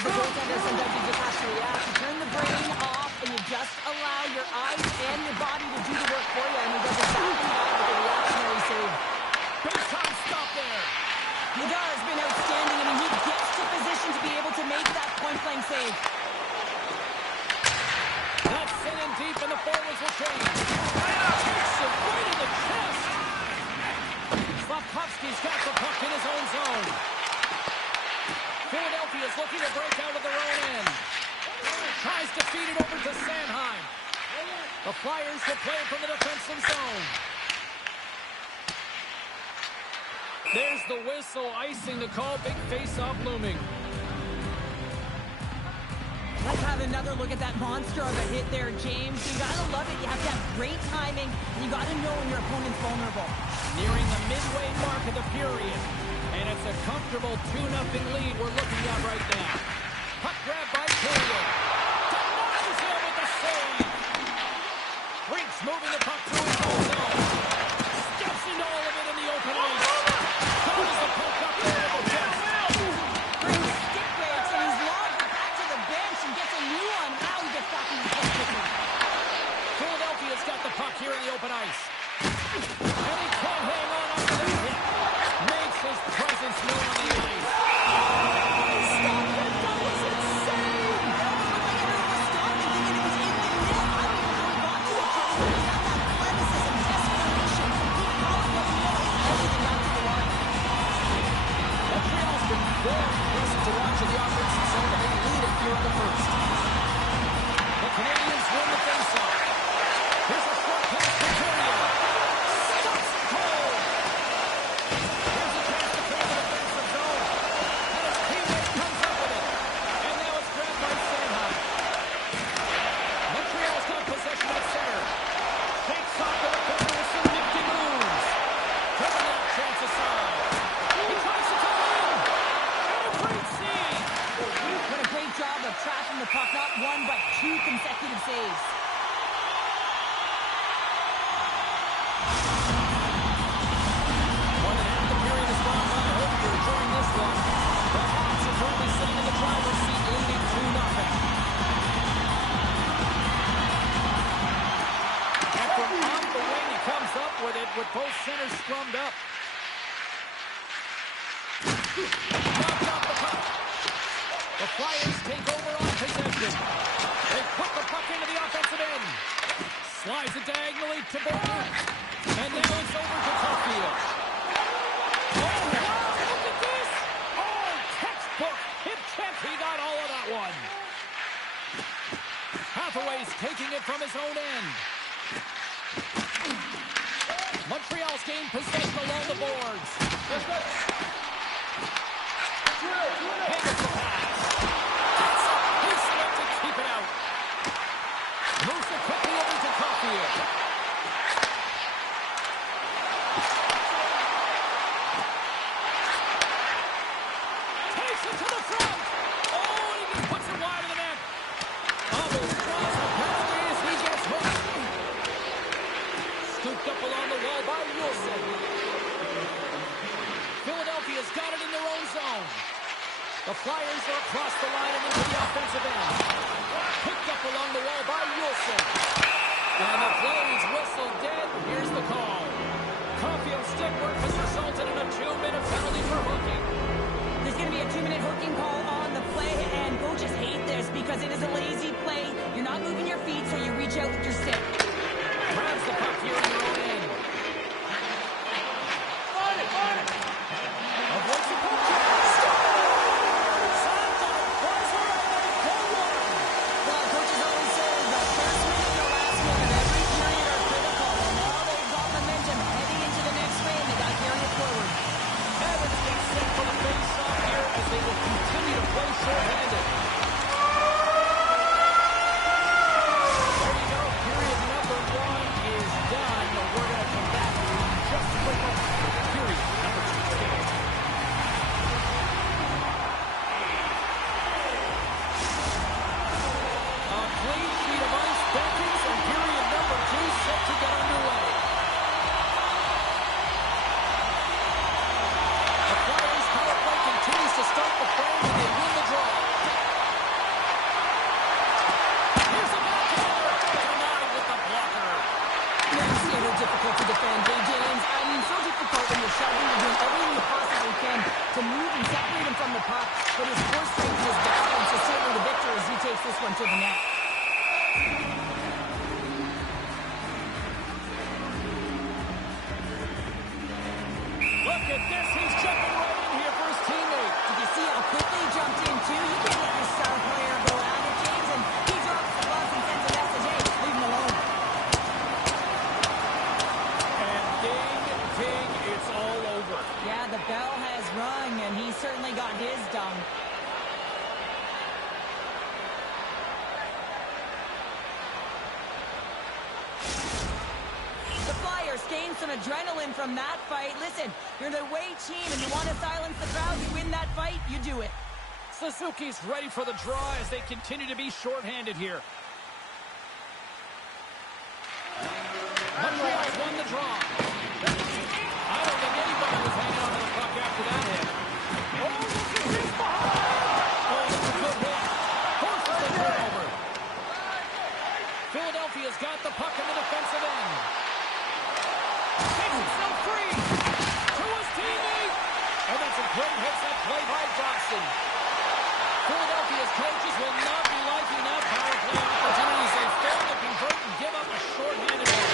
as a goaltender, sometimes you just have to react. You turn the brain off, and you just allow your eyes and your body to do the work for you, and he does exactly that with a reactionary save. Big time stop there. Nadar has been outstanding. I mean, he gets to position to be able to make that point-blank save. That's sent in deep, and the forwards will change. Takes it right in the chest. Slafkovsky's got the puck in his own zone. Philadelphia's looking to break out of their own end. Tries to feed it over to Sanheim. The Flyers will play it from the defensive zone. There's the whistle, icing the call. Big face-off looming. Let's have another look at that monster of a hit there, James. You gotta love it. You have to have great timing, and you gotta know when your opponent's vulnerable. Nearing the midway mark of the period. And it's a comfortable 2-0 lead we're looking at right now. Puck grab by Killian. Denies him with the save. Rinks moving the puck through his own zone. Steps into all of it in the open ice. Throws the puck up there with the chest. Brings stick breaks, and he's logged back to the bench and gets a new one. Now he gets back in the position. Philadelphia's got the puck here in the open ice. And he can't hang on after that hit. Makes his presence known on the ice. Stop it! That was insane! Everyone was stopping, thinking it was in the net. I don't know how he got to it, Joe. He got that athleticism, desperation, complete power, but he knows everything got to the line. Montreal's been very impressive to watch in the offensive zone, and they lead it here in the first. The Canadians win the faceoff. Here's a short pass to Courier. Stops it cold. Here's a chance to clear the defensive zone. And his teammate comes up with it. And now it's grabbed by Sanheim. Montreal's got possession at center. Takes off to the corner with some nifty moves. Taking that chance aside. He tries to come in. And a great save. What a great job of tracking the puck. Not one, but two consecutive saves. More than half the period has gone by. I hope you're enjoying this one. The Hawks are currently sitting in the driver's seat, leading 2-0. And from off the wing, he comes up with it with both centers scrummed up. Knocked off the puck. The Flyers take over on possession. They put the puck into the offensive end. Slides it diagonally to Bolton. And now it's over to Caulfield. Oh, wow, look at this. Oh, textbook. Hip check. He got all of that one. Hathaway's taking it from his own end. Montreal's gained possession along the boards. Handles the pass. Gets up. He's set to keep it out. Moves it quickly over to Caulfield. Takes it to the front. Oh, and he just puts it wide of the net. Almost draws the penalty as he gets hooked. Scooped up along the wall by Wilson. Philadelphia's got it in their own zone. The Flyers are across the line and into the offensive end. Picked up along the wall by Wilson. And the play's whistle dead. Here's the call. Caulfield's stick work has resulted in a 2-minute penalty for hooking. There's going to be a 2-minute hooking call on the play, and coaches hate this because it is a lazy play. You're not moving your feet, so you reach out with your stick. Grabs the puck here in their own end. Avoids the puck. Well, coaches always say the first minute and the last minute of every period are critical, and now they've got momentum heading into the next frame. They got to carry it forward. Evans gets set for the face freedom from the puck, but his core strength and his balance is certainly the victor as he takes this one to the net. Look at this. He's jumping right in here for his teammate. Did you see how quickly he jumped in, too? You can't let your star player go out of James, and he drops the gloves and sends a message, hey, leave him alone. And ding, ding, it's all over. Yeah, the bell has rung, and he certainly got his done. The Flyers gained some adrenaline from that fight. Listen, you're the away team, and you want to silence the crowd. You win that fight, you do it. Suzuki's ready for the draw as they continue to be shorthanded here. Montreal's won the draw. I don't think anybody was hanging on to the puck after that hit. Oh, look at this behind! Oh, that's a good hit. Forces the turnover. Philadelphia's got the puck in the defensive end. Takes himself free. To his teammate. And that's a great hit set play by Dobson. Philadelphia's coaches will not be liking that power play opportunities. They fail to convert and give up a shorthanded hit.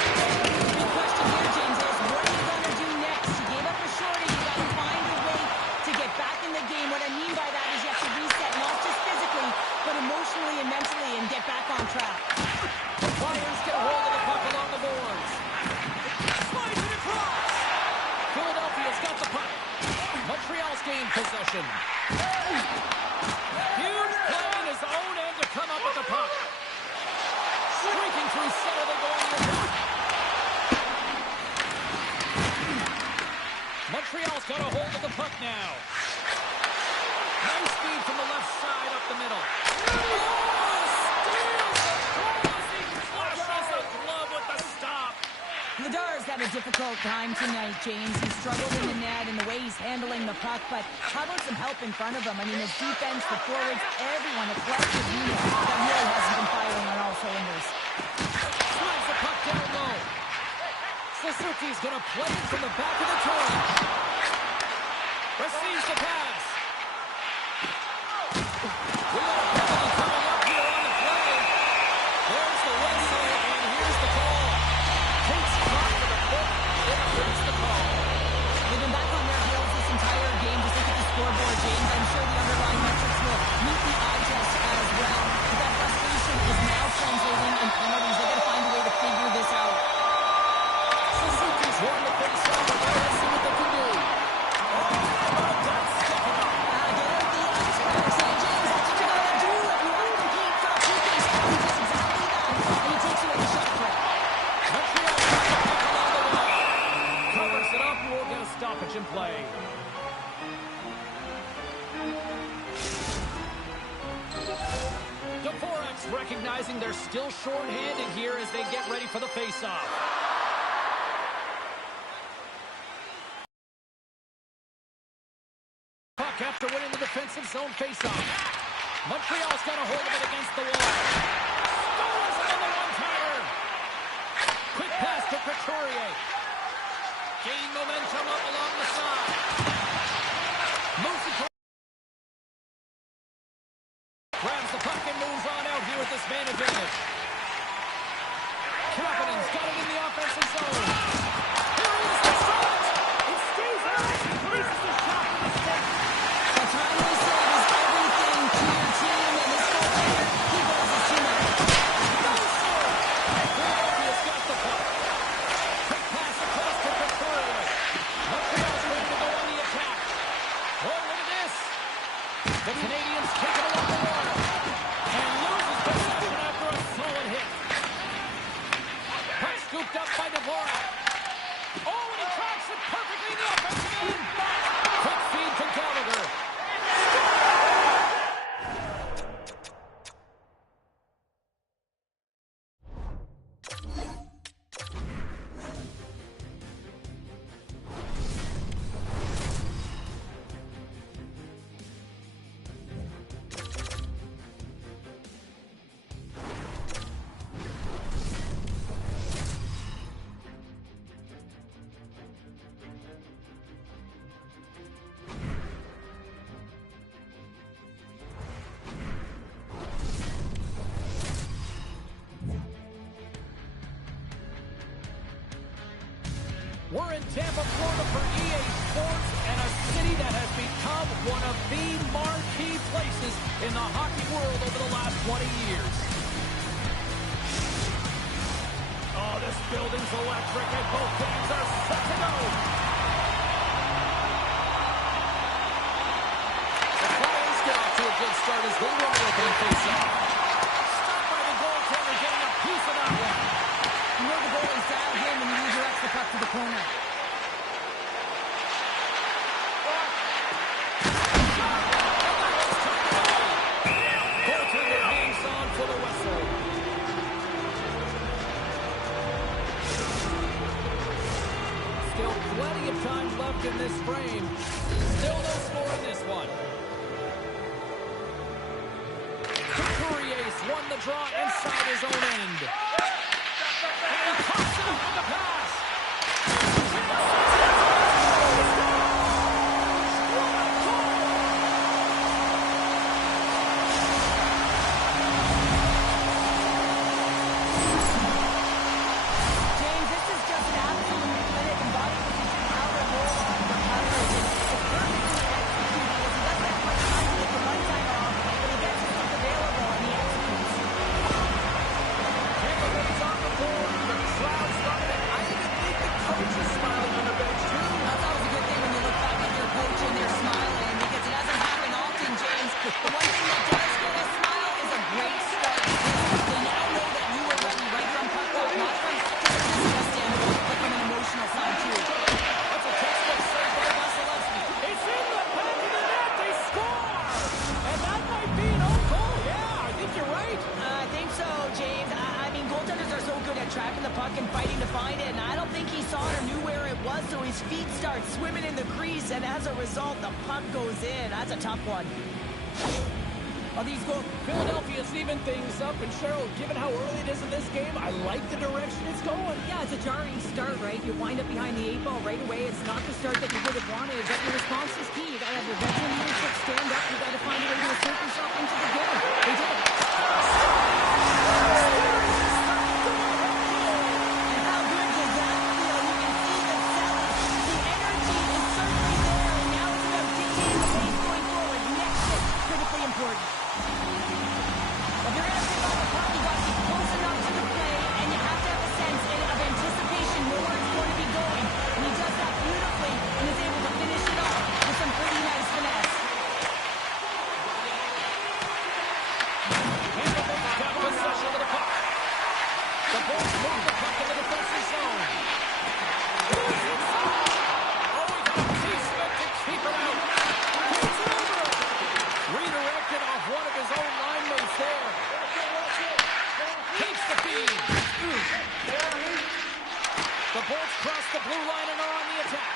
The question here, James, is what are you going to do next? You gave up a shorty. You got to find a way to get back in the game. What I mean by that is you have to reset, not just physically, but emotionally and mentally, and get back on track. The Flyers get a hold of the puck along the boards. Slides it across. Philadelphia's got the puck. Montreal's gained possession. Huge play in his own end to come up with the puck. Streaking through center, they go on the attack. Montreal's got a hold of the puck now. Nice speed from the left side up the middle. Ladar's had a difficult time tonight, James. He struggled in the net and the way he's handling the puck, but how about some help in front of him? I mean, his defense, the forwards, everyone, a collective unit that really hasn't been firing on all cylinders. Slides the puck down low. Suzuki's going to play it from the back of the torch. Receives the pass. We got a penalty coming up here on the play. There's the whistle, and here's the call. Takes caught for the foot. There's the call. They've been back on their heels this entire game. Just look at the scoreboard, James. I'm sure the underlying metrics will meet the eye test as well. But that frustration is now translating in penalties. They've got to find a way to figure this out. Suzuki's won the face-off. Let's see what they can do. That's stepping up. Get out the ice cracks, James. That's what you got to do if you want to compete for a few things. He does exactly that, and he takes away the shot threat. Montreal got the puck along the wall. Covers it up. We'll get a stoppage in play. Dvorak's recognizing they're still short-handed here as they get ready for the face-off. Puck after winning the defensive zone face-off. Montreal's got a hold of it against the wall. Scores another one-timer. Quick pass to Couturier. Gain momentum up along the side. Moves it. Grabs the puck and moves on out here with this man advantage. Kapanen's got it in the offensive zone. Here he is, the shot! It stays out. Releases the shot from the stick. A timely save is everything to your team, and this goaltender, he goes his team out. No score! Philadelphia's got the puck. Quick pass across to Couturier. Montreal's ready to go on the attack. Oh, look at this. The Canadians kick it along the wall. And loses possession after a solid hit. Puck scooped up by Dvorak. Oh, and he tracks it perfectly in the offensive end. Quick feed to Gallagher. We're in Tampa, Florida for EA Sports, and a city that has become one of the marquee places in the hockey world over the last 20 years. Oh, this building's electric, and both teams are set to go. The Flyers get off to a good start as they win the opening faceoff. Stopped by the goaltender, getting a piece of that one. You know the goalie's dialed in when he redirects the puck to the corner. Goaltender hangs on for the whistle. Still plenty of time left in this frame. Still no score in this one. Couturier won the draw inside his own end. And he pops it up with the pass. James, this is just an absolute clinic and body position power roll on for Couturier. It's perfectly executed because he doesn't have much time to get the one-time off, but he gets his puck available and he executes. Tampa Bay's on the board. The crowd's loving it. I even think the coach is smiling on the bench, too. That's always a good thing when you look back at your coach and they're smiling because it doesn't happen often, James. The one thing that does get a smile is a great start. They now know that you were ready right from puck off, not from just a physical standpoint, but from an emotional side, too. That's a textbook save by Vasilevsky. It's in the back of the net. They score! And that might be an own goal. Yeah, I think you're right. I think so, James. I mean, goaltenders are so good at tracking the puck and fighting to find it, and I don't think he saw it or knew where it was, so his feet start swimming in the crease, and as a result, the puck goes in. That's a tough one. Are these goals? Philadelphia's even things up, and Cheryl, given how early it is in this game, I like the direction it's going. Yeah, it's a jarring start, right? You wind up behind the 8 ball right away. It's not the start that you would have wanted, but your response is key. You gotta have your veteran leadership stand up. You gotta find a way to assert yourself into the game. They did it. And how good does that feel? You can see the selling. The energy is certainly there, and now it's about dictating the pace going forward. Next shift, critically important. If you're going to pick up the puck, you got to be close enough to the play, and you have to have a sense of anticipation, know where it's going to be going. And he does that beautifully and is able to finish it off with some pretty nice finesse. Tampa Bay's got possession of the puck. The Bulls move the puck in the defensive zone. Moves inside. Oh, he got a piece of it to keep it out. Gets it over. Redirected off one of his own line mates there. Takes the feed. The Bulls cross the blue line and are on the attack.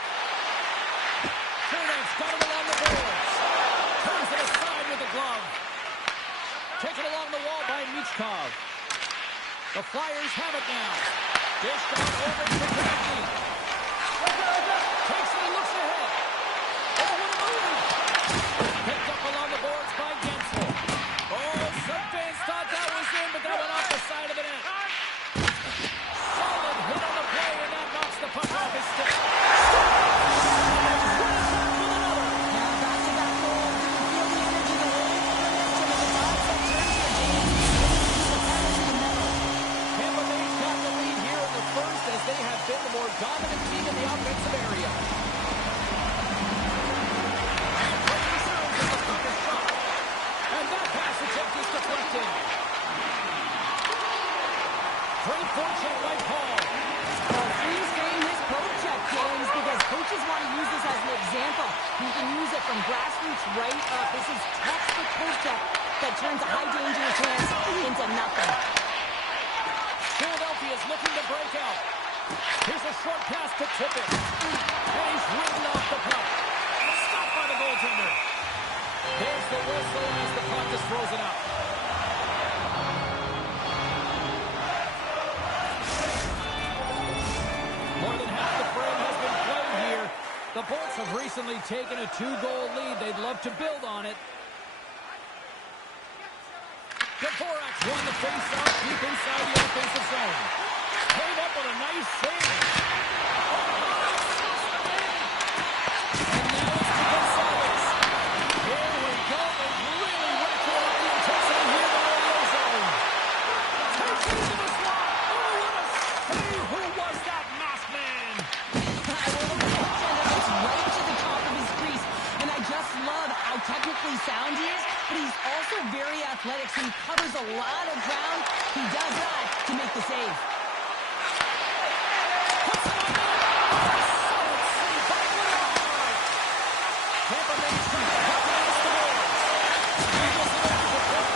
Chernev's got it along the boards. Turns it aside with the glove. Taken along the wall by Michkov. The Flyers have it now. Dished out over to Konecny. Takes it and looks ahead. Oh, what a move. Picked up along the boards by Gensel. Oh, some fans thought that was in, but that went off the side of the net. Solid hit on the play, and that knocks the puck off his stick. Now, back-to-back goals. You can feel the energy, the wave, the momentum, and it's odds that turns here, James. The pedal to the metal. Tampa Bay's got the lead here in the first as they have been the more dominant team in the offensive area. And that pass attempt is deflected. Great fortune by Paul. Well, please name his poke check, James, because coaches want to use this as an example. You can use it from grassroots right up. This is textbook poke check that turns a high danger chance into nothing. Philadelphia's looking to break out. Here's a short pass to Tippett. And he's ridden off the puck. Stopped by the goaltender. There's the whistle as the puck is frozen up. More than half the frame has been played here. The Bolts have recently taken a 2-goal lead. They'd love to build on it. Dvorak won the face-off deep inside the offensive zone. Came up with a nice save. technically sound he is, but he's also very athletic, so he covers a lot of ground. He does that to make the save. Puts it on the solid save by Woodard. Tampa Bay's trying to puck against the boards. Eagles are looking for puck.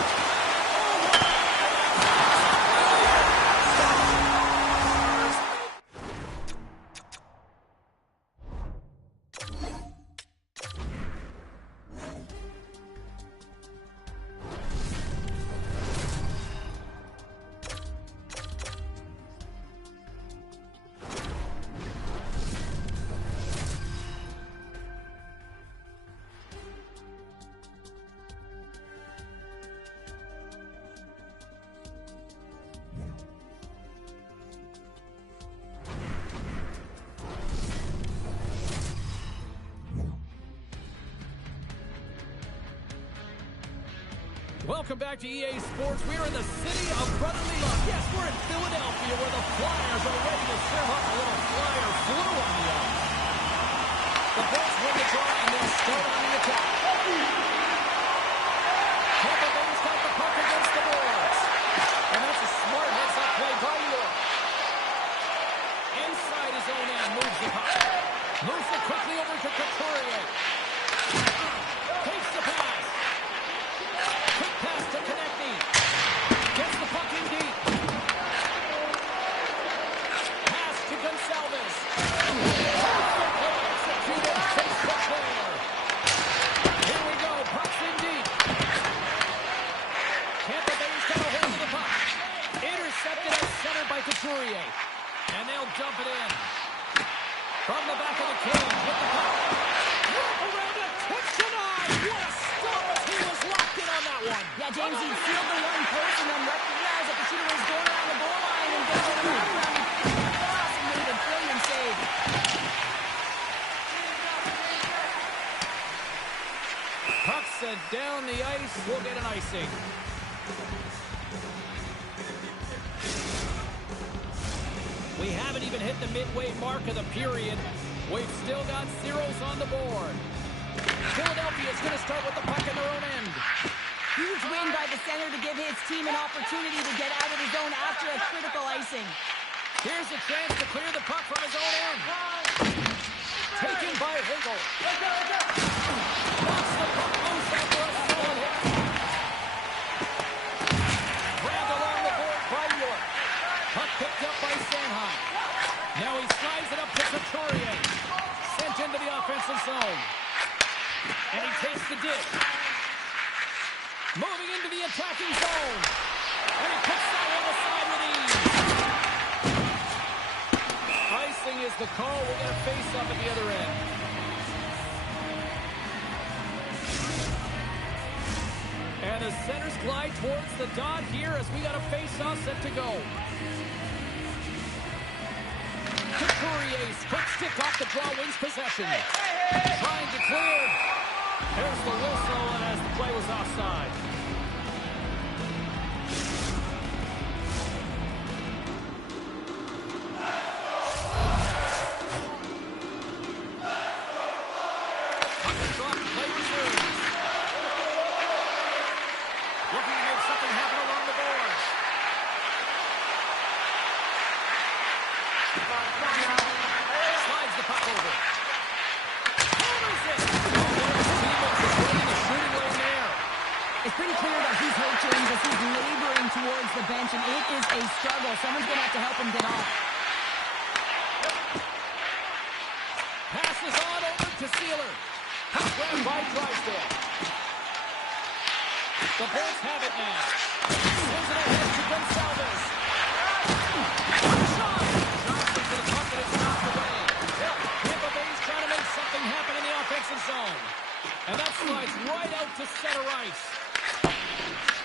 Welcome back to EA Sports. We are in the city of brotherly love. Yes, we're in Philadelphia where the Flyers are ready to serve up a little Flyer flu on the ice. The Bolts win the draw and they'll start on the attack. Tampa Bay's got the puck against the boards. And that's a smart heads-up play by York. Inside his own end, moves the puck. Moves it quickly over to Couturier. Takes the pass. Quick pass to Konechny. Gets the puck in deep. Pass to Gonçalves. Perfectly executed Facebook player. Here we go. Puck's in deep. Tampa Bay's got a hold of the puck. Intercepted at center by Couturier. And they'll dump it in. From the back of the cage with the puck. Around a touch denied. What a stop as he was locked in on that one. Yeah, James, he sealed the one post and then recognized that the shooter was going around the goal line and goes around the cross and made a brilliant save. Puck sent down the ice. We'll get an icing. We haven't even hit the midway mark of the period. We've still got zeros on the board. Philadelphia is going to start with the puck in their own end. Huge win by the center to give his team an opportunity to get out of his zone after a critical icing. Here's a chance to clear the puck from his own end. Taken by Hagel. Knocks the puck loose after a solid hit. Grabbed along the board by York. Puck picked up by Sanheim. Now he slides it up to Couturier. Sent into the offensive zone. And he takes the dip. Moving into the attacking zone. And he puts that one aside with ease. Icing is the call. We'll get a face-up at the other end. And the centers glide towards the dot here as we got a face-off set to go. Couturier's quick stick off the draw wins possession. Trying to clear. There's the whistle, and as the play was offside. Puck is dropped, play resumes. Looking to make something happen along the boards. Slides the puck over. Hammers it! It's pretty clear that he's hurt, James, as he's laboring towards the bench, and it is a struggle. Someone's going to have to help him get off. Passes on over to Sealer. Puck grabbed by Drysdale. The Bolts have it now. Sends it ahead to Gonçalves. Shot! Johnson to the puck and it's knocked away. Tampa Bay's trying to make something happen in the offensive zone. And that slides right out to center ice.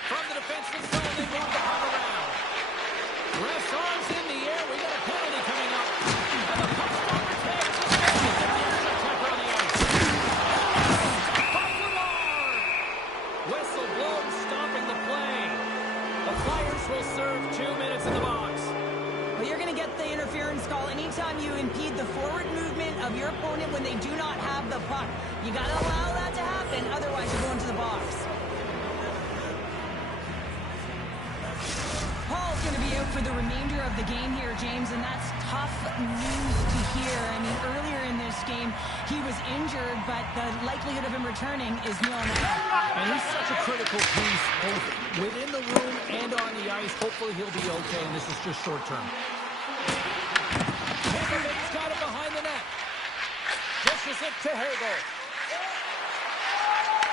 From the defensive zone, they move the puck around. Ref's arms in the air. We got a penalty coming up. And the puck stopper takes the penalty. Get the extra attacker on the ice. By Woodard. Whistle blown, stopping the play. The Flyers will serve 2 minutes in the box. Well, you're going to get the interference call anytime you impede the forward movement of your opponent when they do not have the puck. You got to allow that to happen, otherwise you're going to the box. Paul's going to be out for the remainder of the game here, James, and that's tough news to hear. I mean, earlier in this game, he was injured, but the likelihood of him returning is nil now. And he's such a critical piece, both within the room and on the ice. Hopefully he'll be okay, and this is just short term. He's got it behind the net. Dishes it to Hagel.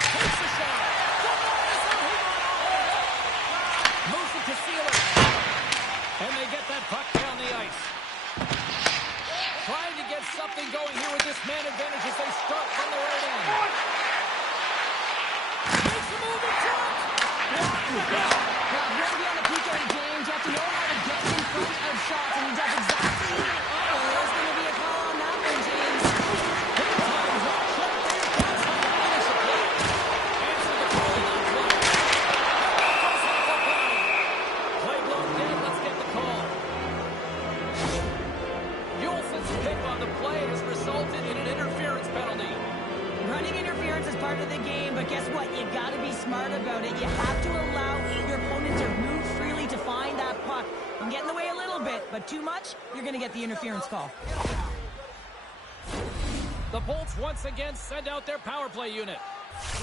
Takes a shot. Moves it to Sealer. And they get that puck down the ice. Trying to get something going here with this man advantage as they start from the right end. Makes a move and shot. You have to be on the PK, James. You have to know how to get in front of shots, and he does exactly. There's going to be a call on that one, James. Time's up. Check their pass on the finish of play. Answer the call on play. Play blown dead. Let's get the call. Yulson's pick on the play has resulted in an interference penalty. Running interference is part of the game, but guess what? You got to be smart about it. You have to allow your opponent to move freely to find that puck. And get in the way a little bit, but too much, you're going to get the interference call. The Bolts once again send out their power play unit.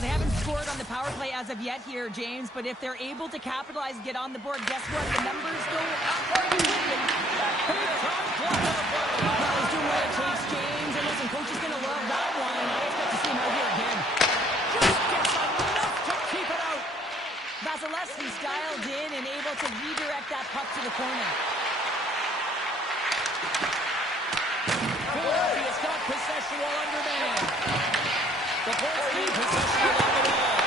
They haven't scored on the power play as of yet here, James, but if they're able to capitalize and get on the board, guess what? The numbers go up. Well, he's doing what it takes, James. And listen, coach is going to love that one. I expect to see him out here again. Just gets enough to keep it out. Vasilevsky's dialed in and able to redirect that puck to the corner. Philadelphia's got possession while undermanned. The Bolts need possession along the wall.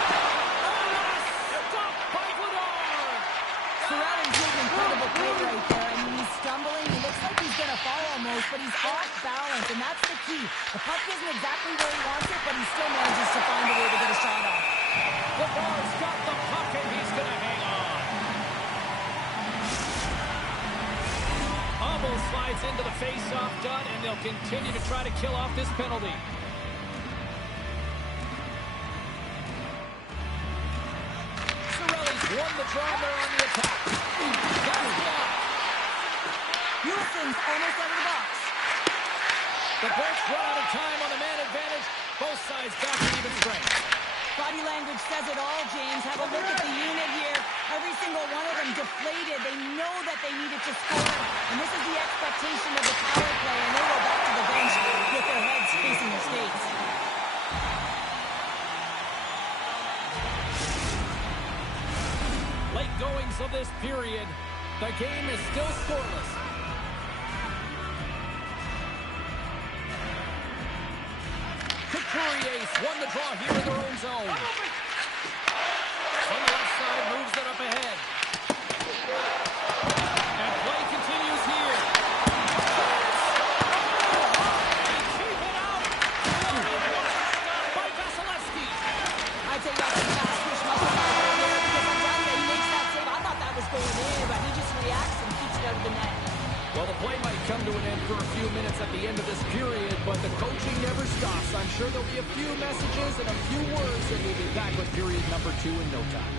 Stopped by Vladar. Sorelli's doing an incredible play right there. I mean, he's stumbling. He looks like he's going to fall almost, but he's off balance, and that's the key. The puck isn't exactly where he wants it, but he still manages to find a way to get a shot off. Vladar's got the puck, and he's going to hang on. Almost slides into the face-off dot, and they'll continue to try to kill off this penalty. Sorelli's won the draw there on the attack. That's blocked. Yulson's almost out of the box. The Bolts run out of time on the man advantage. Both sides back to even strength. Body language says it all, James. Have a look at the unit here. Every single one of them deflated. They know that they needed to score. And this is the expectation of the power play. And they go back to the bench with their heads facing the skates. Late goings of this period. The game is still scoreless. Couturier's won the draw here in their own zone. On the left side, moves it up ahead. And play continues here. Keep it out. By Vasilevsky. I'd say that's a fast push muscle there because I'm telling you, he makes that save. I thought that was going in, but he just reacts and keeps it out of the net. Well, the play might come to an end for a few minutes at the end of this period, but the coaching never stops. I'm sure there'll be a few messages and a few words, and we'll be back with period number 2 in no time.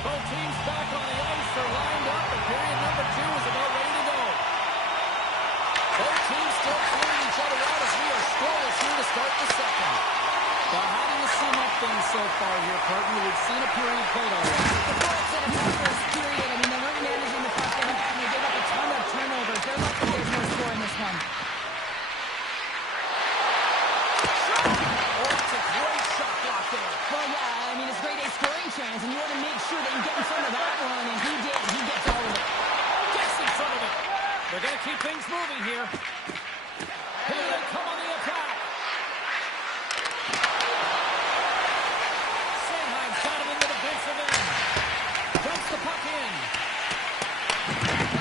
Both teams back on the ice. They're lined up, and period number 2 is about ready to go. Both teams still clearing each other out as we are scoreless here to start the second. Now, how do you sum up things so far here, partner? We've seen a period played already. The Bolts in the first period, I mean, they weren't managing the puck, and they gave up a ton of turnovers. They're lucky there's no score in this one. Oh, it's a great shot block there. Well, yeah, I mean, it's grade A scoring chance, and you want to make sure that you get in front of that one, and he did. He gets all of it. Gets in front of it. They're going to keep things moving here. Here they come on the attack. Sanheim's got him in the defensive end. Dumps the puck in.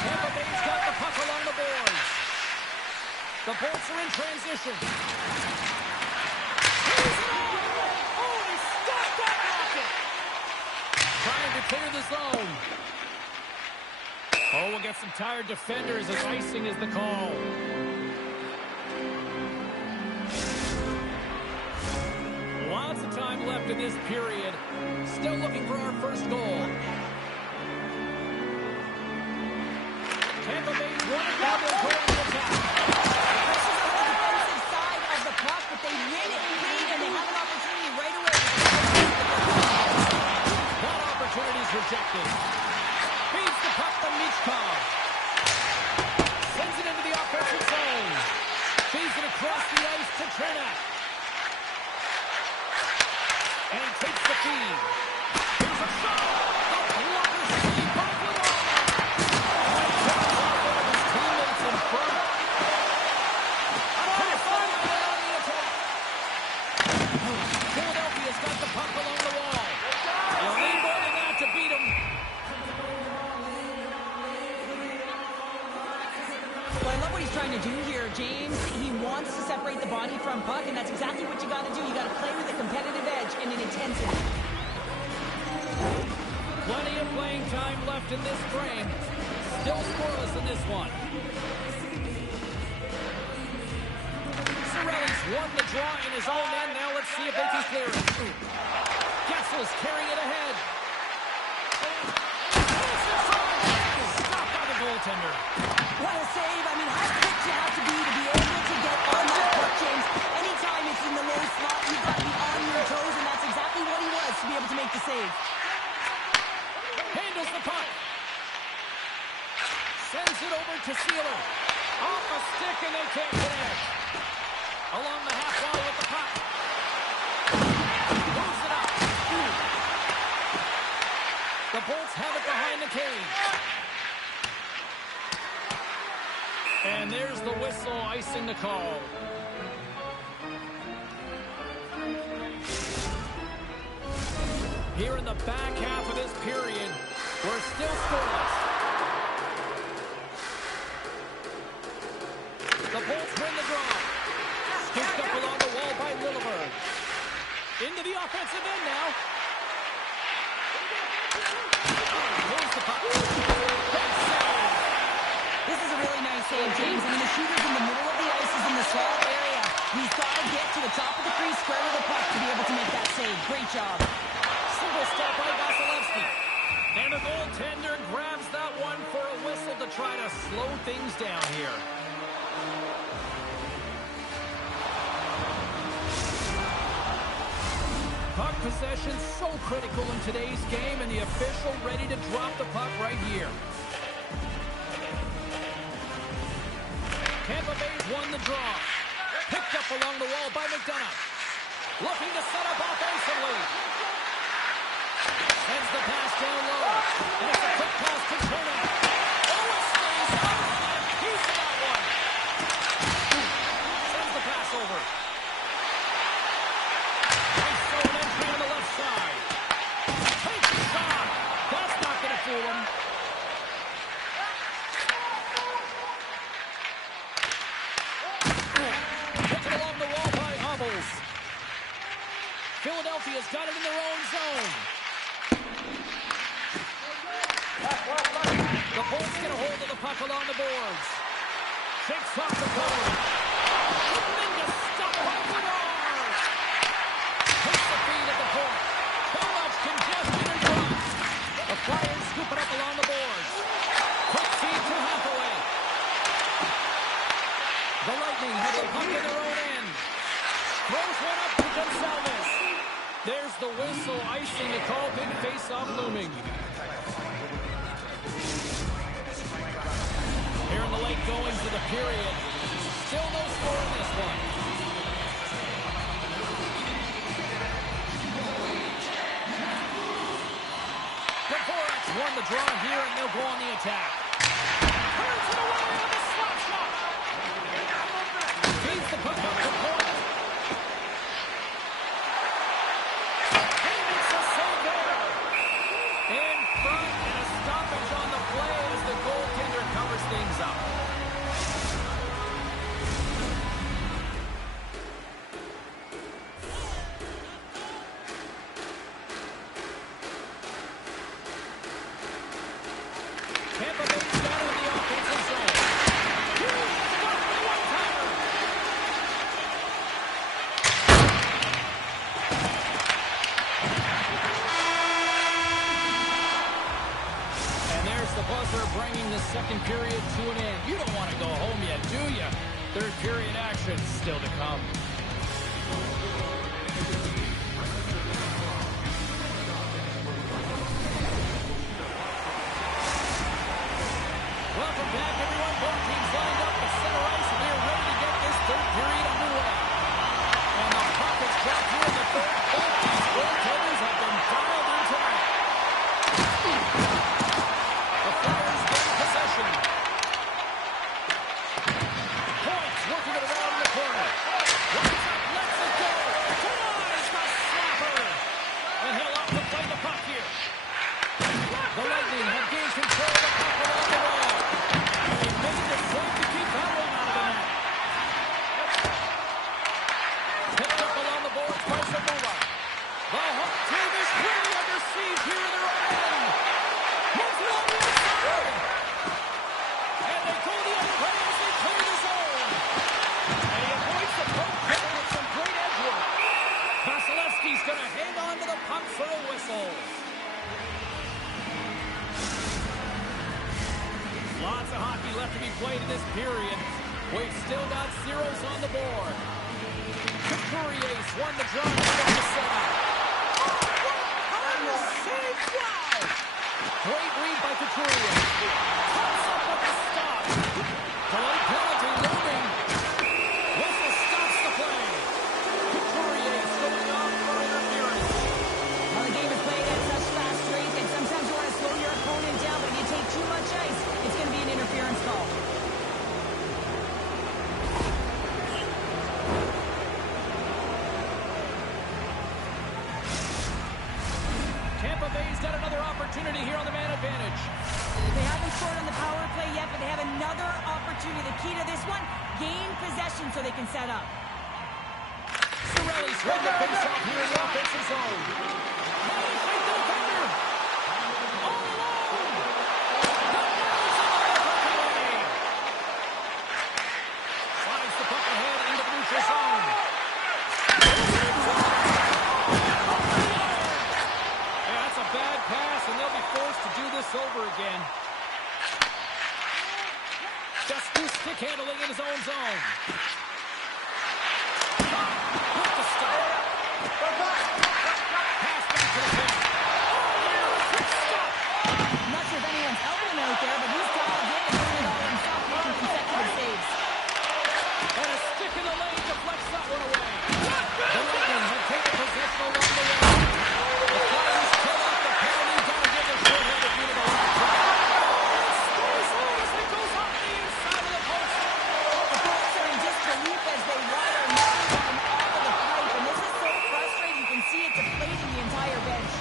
Tampa Bay's got the puck along the boards. The Bolts are in transition. trying to clear the zone. Oh, we'll get some tired defenders as icing is the call. Lots of time left in this period. Still looking for our first goal. Tampa Bay's won it now. They'll go on the attack. This is on the defensive side of the puck, but they win it clean, and they have an opportunity right away. That opportunity's rejected. Feeds the puck to Michkov. Sends it into the offensive zone. Feeds it across the ice to Trinak. And takes the feed. Here's a shot. The blockers keep up with all. Mike Jones off one of his teammates in front. Find out on the attack. Philadelphia's got the puck along the wall. You'll need more than that to beat him. Well, I love what he's trying to do here, James. He wants to separate the body from puck, and that's exactly what you got to do. You got to play with a competitive edge and an intensity. Plenty of playing time left in this frame. Still scoreless in this one. Cirelli's won the draw in his own end. Now let's see if they can clear it. Gessel's carrying it ahead. Stopped by the goaltender. What a save. I mean, how quick you have to be able to get on that puck, James. Anytime it's in the low slot, you've got to be on your toes, and that's exactly what he was to be able to make the save. Handles the puck. Sends it over to Sealer. Off a stick, and they can't connect. Along the half wall with the puck. Moves it up. The Bolts have it behind the cage. And there's the whistle icing the call. Here in the back half of this period, we're still scoreless. The Bolts win the draw. Scooped up along the wall by Lilleberg. Into the offensive end now. Moves the puck. Great save. This is a really nice save, James. I mean, the shooter's in the middle of the ice, is in the small area. He's got to get to the top of the crease, square with the puck to be able to make that save. Great job. Single step by Vasilevsky. And the goaltender grabs that one for a whistle to try to slow things down here. Puck possession so critical in today's game, and the official ready to drop the puck right here. Tampa Bay's won the draw. Picked up along the wall by McDonough. Looking to set up offensively. Sends the pass down low. And it's a quick pass to Turner. Oh, it stays up. And a piece of that one. Sends the pass over. Nice zone entry on the left side. Takes the shot. That's not going to fool him. Taken along the wall by Hummels. Philadelphia's got it in their own zone. The Bolts get a hold of the puck along the boards. Shakes off the cover. Tremendous stop by Bedard. Takes the feed at the point. Too much congestion in front. The Flyers scoop it up along the boards. Quick feed to Hathaway. The Lightning have the puck in their own end. Throws one up to Gonsalves. There's the whistle icing the call. Big face-off looming. Here in the late goings of the period. Still no score in this one. Dvorak won the draw here, and they'll go on the attack. Turns it away with a slap shot. Feeds the puck up the point. And it's a save there. In front, and a stoppage on the play as the goaltender covers things up. bringing the second period to an end. You don't want to go home yet, do you? Third period action still to come. Welcome back, everyone. Both teams lined up at center ice, and we are ready to get this third period underway. And the puck is dropped here in the third. Both these goaltenders have been dialed in tonight. The Flyers gain possession. Points working it around in the corner. Lines up, lets it go. Denies the slapper. And he'll out to play the puck here. The Lightning have gained control of the puck along the wall. And they made the save to keep that one out of the net. Picked up along the boards by Zamula. The home team is really under siege here in their own end. Moves it on the inside. And they go the other way as they clear the zone. And he avoids the poke check with some great edge work. Vasilevsky's going to hang on to the puck for a whistle. Lots of hockey left to be played in this period. We've still got zeros on the board. Couturier's won the draw from the side. Great read by Couturier. Cuts up with the stop. Delayed penalty looming. Whistle stops the play. Couturier's going off for interference. Well, the game is played at such fast rate that sometimes you want to slow your opponent down, but if you take too much ice, it's going to be an interference call. Tampa Bay's got another opportunity here on the man advantage. They haven't scored on the power play yet, but they have another opportunity. The key to this one, gain possession so they can set up. Cirelli's won the face-off here in the offensive zone. Hey, fight the defender! All alone! The Knights on the breakaway! Slides the puck ahead into the neutral zone. Yeah, that's a bad pass, and they'll be forced to do this over again. Just stick handling in his own zone. With the stop. Pass back to the bench. Oh, quick stop. I'm not sure if anyone's helping him out there, but he's dialed in and doing it all himself, making consecutive saves. And a stick in the lane deflects that one away. The Lightning have taken possession along the wall. The Flyers pull out the penalty. Got to give the short-handed unit a lot of try. It scores loose. It goes off the inside of the post. The Bullets are in disbelief as they wire another one off of the pipe, and this is so frustrating. You can see it deflating the entire bench.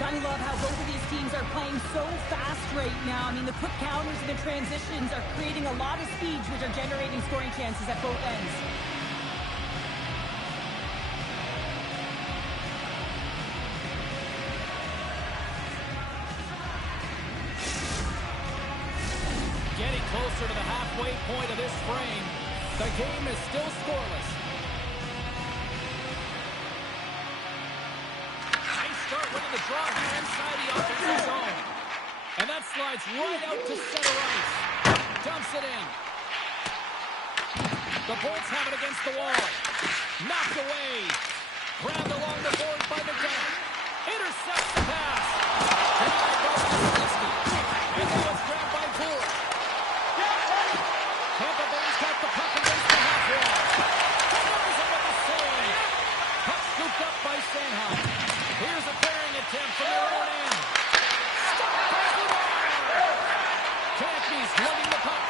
Gotta love how both of these teams are playing so fast right now. I mean, the quick counters and the transitions are creating a lot of speeds, which are generating scoring chances at both ends. Getting closer to the halfway point of this frame. The game is still scoreless. Nice start winning the draw here inside the offensive zone. And that slides right out to center ice. Dumps it in. The Bolts have it against the wall. Knocked away. Grabbed along the board by McDonough. Intercepts the pass. Denied by Vasilevsky. And now it's grabbed by Gould. Tampa Bay's got the puck against the half wall. Denies it with the save. Puck scooped up by Sanheim. Here's a clearing attempt from their own end. Stopped by Gould. Canapke's lugging the puck.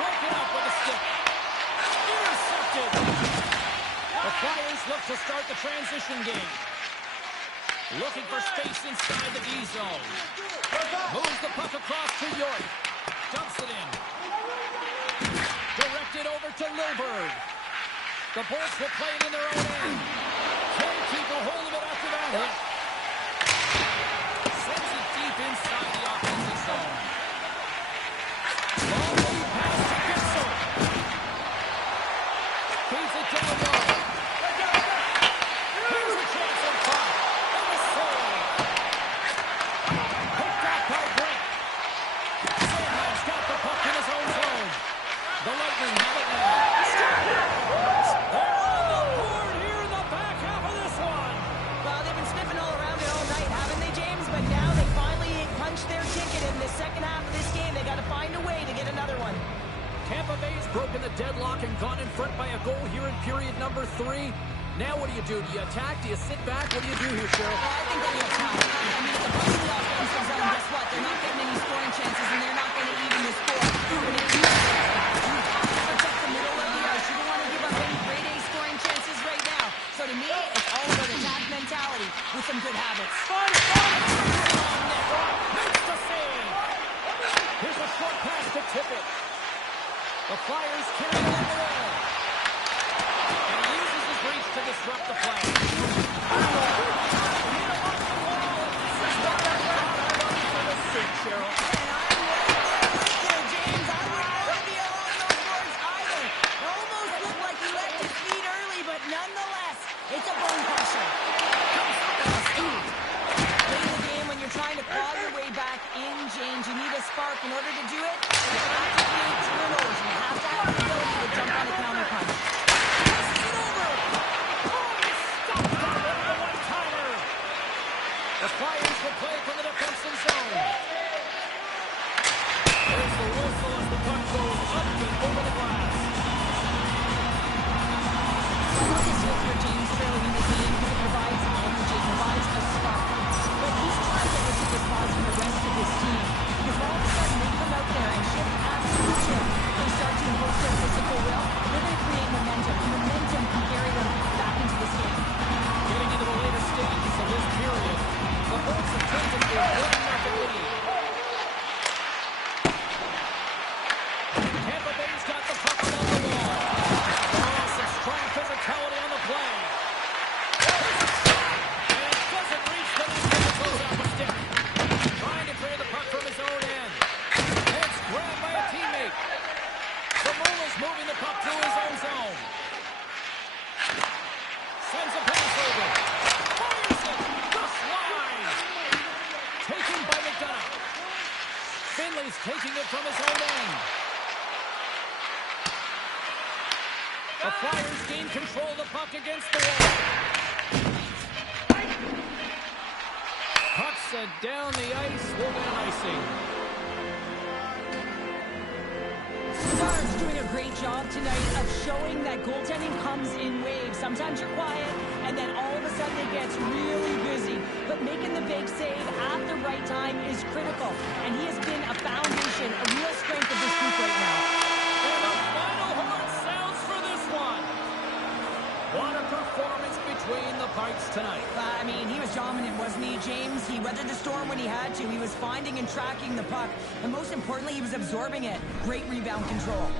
Broken up with a stick. Intercepted. The Flyers look to start the transition game. Looking for space inside the D zone. Moves the puck across to York. Dumps it in. Directed over to Lilberg. The Bolts will play it in their own end. Can't keep a hold of it after that hit. Sends it deep inside the offensive zone. Long lead pass to Gibson. Feeds it down low. Here's a chance on top. And a save. broken the deadlock and gone in front by a goal here in period number 3. Now what do? Do you attack? Do you sit back? What do you do here, Cheryl? Well, I think that you attack. I mean, the push in the offensive zone, guess what? They're not getting any scoring chances, and they're not going to even the score. But if you have to protect the middle of the ice. You don't want to give up any grade A scoring chances right now. So to me, it's all about attack mentality with some good habits. Makes the save. Here's a short pass to Tippett. The Flyers carry it on the wall. And he uses his reach to disrupt the play. Cheryl. And I'm right there, James. I wouldn't be along those boards either. It almost looked like he left his feet early, but nonetheless, it's a bone crusher. Late in the game, when you're trying to claw your way back in, James, you need a spark. In order to do it, you have to create turnovers. You have to have the ability to jump on a counter punch. Passes it over. Oh, he stopped that with the one-timer. The Flyers will play from the defensive zone. There's the whistle as the puck goes up and over the glass. I know this year for James fairly in the game because it provides energy, provides a spark. But he's trying to get this cause from the rest of his team. Because all of a sudden they come out there and shift after shift. They start to impose their physical will. They're going to create momentum. And momentum can carry them back into this game. Getting into the later stages of this period, the Bolts have turned into a 1-0 lead. Tampa Bay's got the puck along the wall. Oh, some strong physicality on the play. And it doesn't reach the net as it goes off the stick. Trying to clear the puck from his own end. And it's grabbed by a teammate. Zamula's moving the puck through his own zone. Sends a pass over. Fires it. Just wide. Taken by McDonough. Finley's taking it from his own end. The Flyers gain control of the puck against the wall. Puck sent down the ice. We'll get an icing. Stars doing a great job tonight of showing that goaltending comes in waves. Sometimes you're quiet, and then all of a sudden it gets really busy. But making the big save at the right time is critical. And he has been a foundation, a real strength of this group right now. And the final horn sounds for this one. What a performance between the Pikes tonight. I mean, he was dominant, wasn't he, James? He weathered the storm when he had to. He was finding and tracking the puck. And most importantly, he was absorbing it. Great rebound control.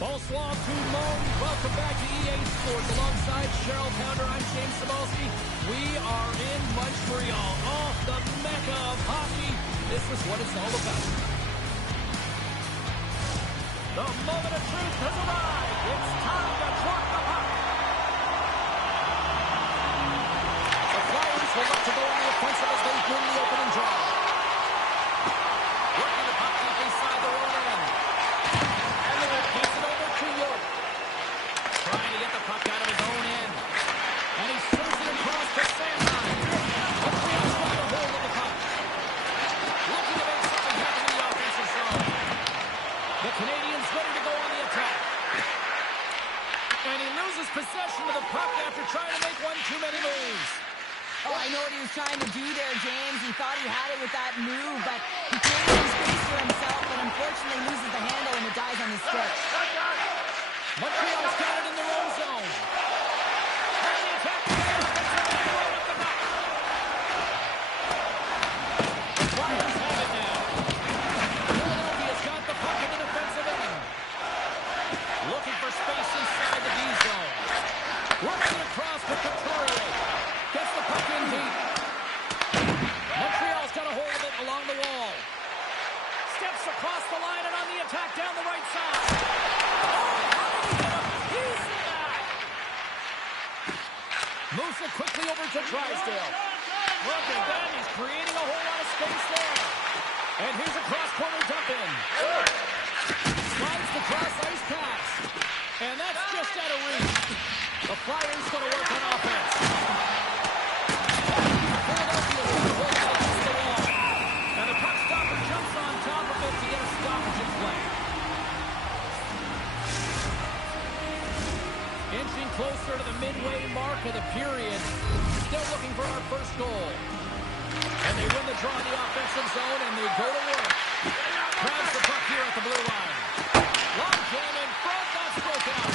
Bonsoir tout le monde. Welcome back to EA Sports. Alongside Cheryl Pounder, I'm James Cybulski. We are in Montreal, off the mecca of hockey. This is what it's all about. The moment of truth has arrived. It's time to drop the puck. The Flyers will look to go on the offensive as they win the opening draw. Working the puck deep inside their own end. And they will pass it over to York. Trying to get the puck out of his own end. And he serves it across to Sandine. Montreal's got a hold of the puck. Looking to make something happen in the offensive zone. The Canadians ready to go on the attack. And he loses possession of the puck after trying to make one too many moves. Oh, I know what he was trying to do there, James. He thought he had it with that move, but he created some space for himself, but unfortunately loses the handle and it dies on his stick. Montreal's got it in their own zone. And the attack begins. Right up the back. The Flyers have it now. Philadelphia's got the puck in the defensive end. Looking for space inside the D zone. Working it across with Couturier. Gets the puck in deep. Montreal's got a hold of it along the wall. Steps across the line and on the attack down the right side. Moves it quickly over to Drysdale. Look at that. He's creating a whole lot of space there. And here's a cross-corner dump in. Slides the cross-ice pass. And that's just out of reach. The Flyers going to work on offense. Philadelphia's going to hold it against the wall. And the puck stopper jumps on top of it to get a stoppage in play. Inching closer to the midway mark of the period. Still looking for our first goal. And they win the draw in the offensive zone, and they go to work. Grabs the puck here at the blue line. Long jam in front. That's broken out.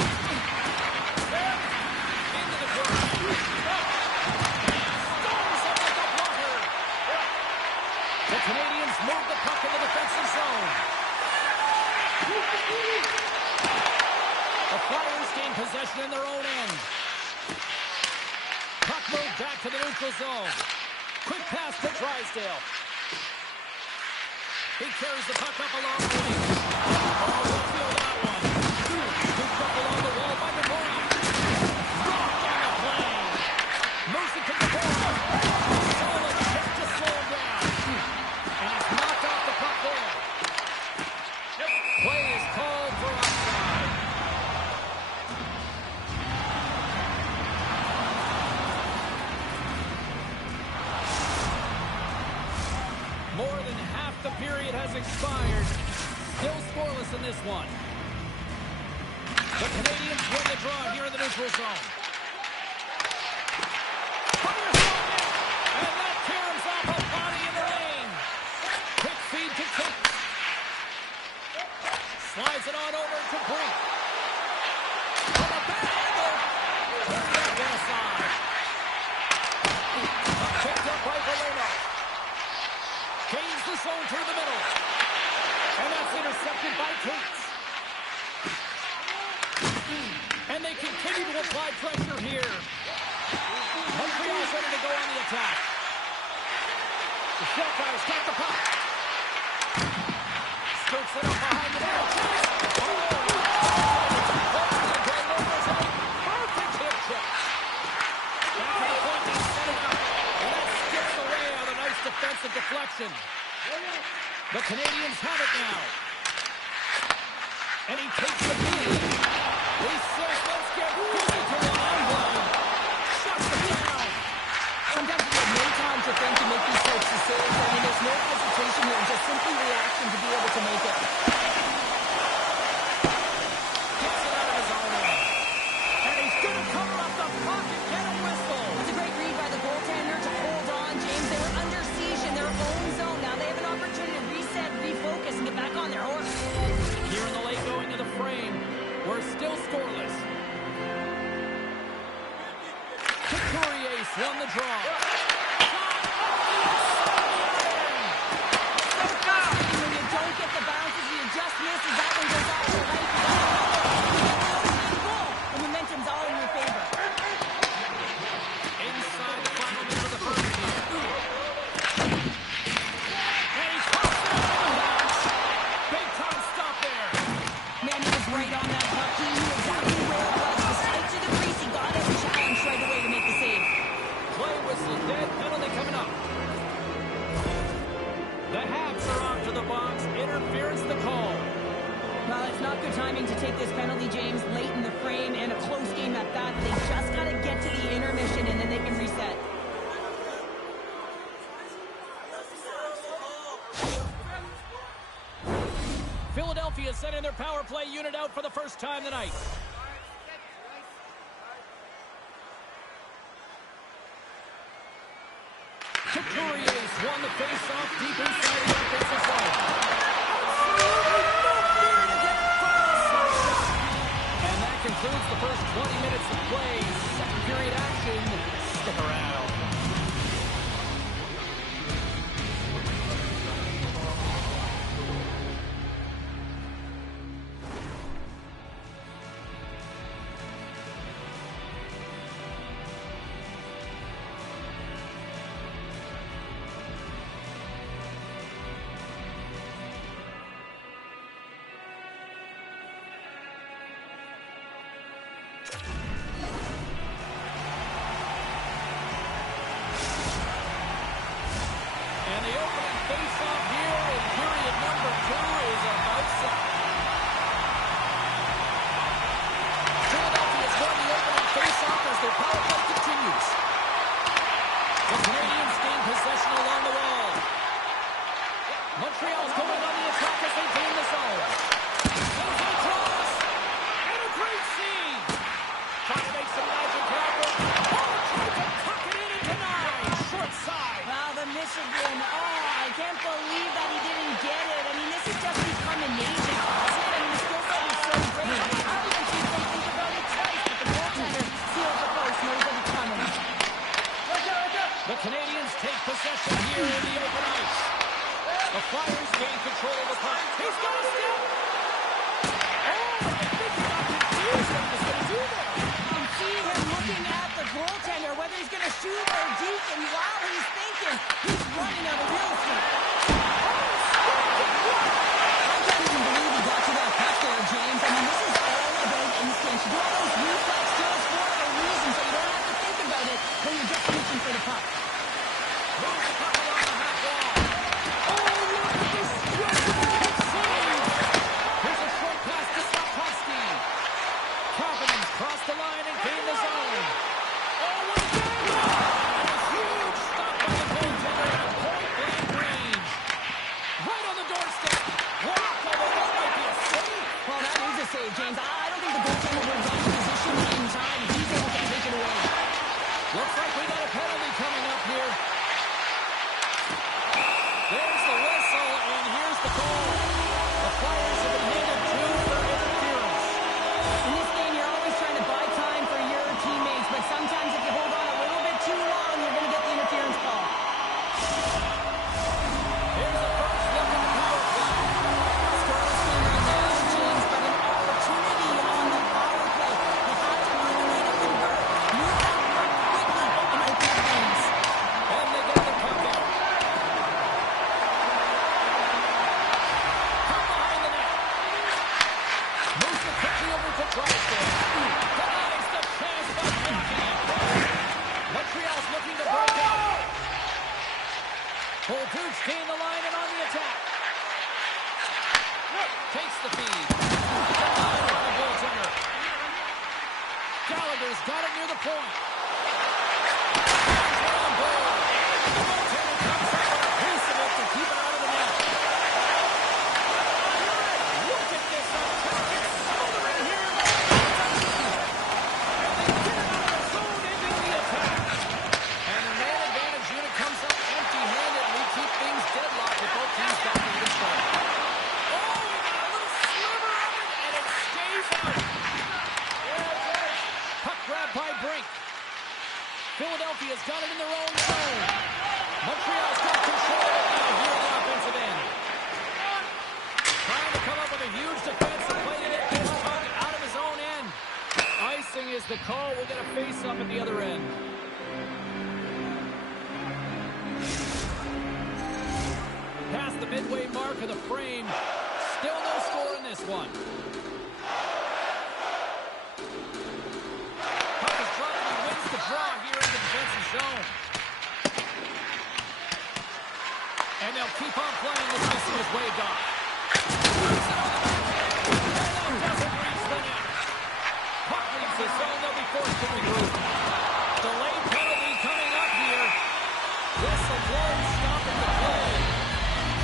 Into the corner. Storms up with the blocker. The Canadians move the puck in the defensive zone. The Flyers gain possession in their own end. Puck moved back to the neutral zone. Quick pass to Drysdale. He carries the puck up along the wing. Oh, we'll feel that one. Scooped up along the wall by Dvorak. Rocked on the play. Moves it to Dvorak. Solid check to slow him down. And it's knocked off the puck there. Play is called for offside. More than half the period has expired. Still scoreless in this one. The Canadians win the draw here in the neutral zone. And that tears off a body in the lane. Quick feed to Tate. Slides it on over to Brink. From a bad angle. Turns that one aside. Picked up by Valeno. Gains the zone through the middle. And that's intercepted by Tate. And they continue to apply pressure here. Montreal's ready to go on the attack. The Shellfires got the puck. Scoots it up behind the net. Perfect hip check. Back to the point, they set it up. And that skips away on a nice defensive deflection. The Canadians have it now. And he takes the lead. He says, let's get physical on one. Shuts it down. Sometimes you have no time to think to make these types of saves. I mean, there's no hesitation here. Just simply reaction to be able to make it. Gets it out of his own end. And he's going to cover up the puck and get a whistle. That's a great read by the goaltender to hold on, James. They were under siege in their own zone. Now they have an opportunity to reset, refocus, and get back on their horse. Here in the late going to the frame. We're still scoreless. Couturier won the draw. When you don't get the bounces, you just miss as that one goes off the right. The momentum's all in your favor. Inside the final minute of the first here. And he pops it out. Big time stop there. Man, he was right on that puck. He knew exactly where it was. The straight to the crease. He got every challenge right away to make the save. Play whistle dead. Penalty coming up. The Habs are off to the box. Interference the call. Well, it's not good timing to take this penalty, James, late in the frame and a close game at that. They just got to get to the intermission and then they can reset. Philadelphia sending their power play unit out for the first time tonight. won the face-off deep inside the offensive zone. Absolutely no fear to get it from the slapshot. And that concludes the first 20 minutes of play. Second period action. Stick around. And the opening face-off here in period number 2 is about set. Philadelphia's won the opening face-off as their power play continues. The Canadians gain possession along the wall. Montreal's going on the attack as they gain the zone. There's a cross. And a great scene. Trying to make some magic happen. Oh, trying to tuck it in and denied. Short side. Wow, the Michigan. Oh, I can't believe that he didn't get it. I mean, this has just become a nation, hasn't it? I mean, the skill set is so great. I don't even think they think about it twice, but the goaltender seals the post, knows that it's coming. The Canadians take possession here in the open ice. The Flyers gain control of the puck. He's got a step. Oh, I think he got confused what he was going to do there. You can see him looking at the goaltender, whether he's going to shoot or deke, and while he's thinking, he's running out of real estate. I can't even believe he got to that puck there, James. I mean, this is all about instinct. You do all those reflex drills for a reason, so you don't have to think about it when you're just reaching for the puck. Moves the puck along the half wall. Oh, look at this stretch save. Here's a short pass to Slafkovsky. Kapanen crossed the line and gained the zone. Oh, what a game! And a huge stop by the goaltender at point-blank range. Right on the doorstep. Blocked, although that might be a save. Well, that is a save, James. I don't think the goaltender would have gotten position in time. He's able to take it away. Looks like we got a penalty coming up here. There's the whistle, and here's the call. The Flyers have been handed 2 for interference. In this game, you're always trying to buy time for your teammates, but sometimes if you hold on a little bit too long, you're going to get the interference call. Here's the first look at the power play. Scoreless game right now, James, but an opportunity on the power play. You have to find a way to convert. Move that puck quickly and open up games. And they get the puck out. From behind the net. Moves it quickly over to Drysdale. Denies the chance by blocking it. Montreal's looking to break out. Bolduc gained the line and on the attack. Takes the feed. Denied with the goaltender. Gallagher's got it near the point. He's on goal. The goaltender comes up with a piece of it to keep it out of the net. Look at this attack. It's smothering here. And they get it out of the zone, ending the attack. And the man advantage unit comes up empty-handed, and we keep things deadlocked with both teams back in control. Oh, we got a little sliver of it, and it stays out. Puck grab by Brink. Philadelphia's got it in their own zone. Montreal's got control of it now here on the offensive end. Trying to come up with a huge defensive play to get this puck out of his own end. Icing is the call. We'll get a face-up at the other end. Past the midway mark of the frame. Still no score in this one. Puck is dropped and he wins the draw here in the defensive zone. And they'll keep on playing. This whistle is waved off. Moves it on the backhand. And that doesn't reach the net. Puck leaves the zone. They'll be forced to regroup. Delayed penalty coming up here. Whistle blows, stopping the play.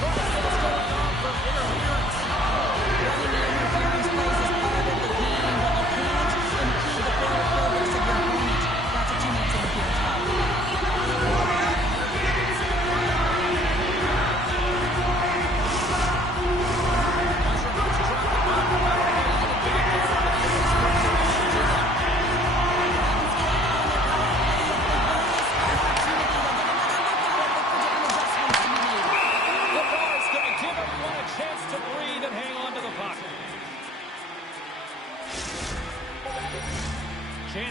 Drysdale's going on for interference. Running the interference plays is part of the game, but you can't impede the forward progress of your opponent. That's what you need to interference call.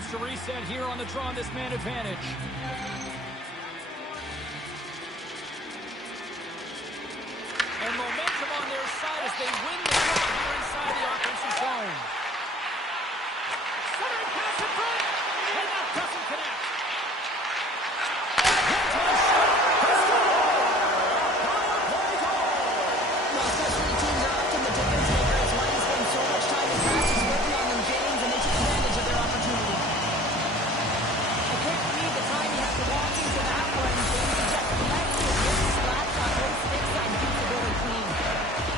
chance to reset here on the draw on this man advantage. And momentum on their side as they win the draw here inside the offensive zone. Centering pass in front, and that doesn't connect. Well, especially teams are often the difference maker. It's why you spend so much time in practice working on them, James, and they took advantage of their opportunity. I can't believe the time you have to walk into that one, James. You just let your wrist slaps on those sticks and keeps it really clean.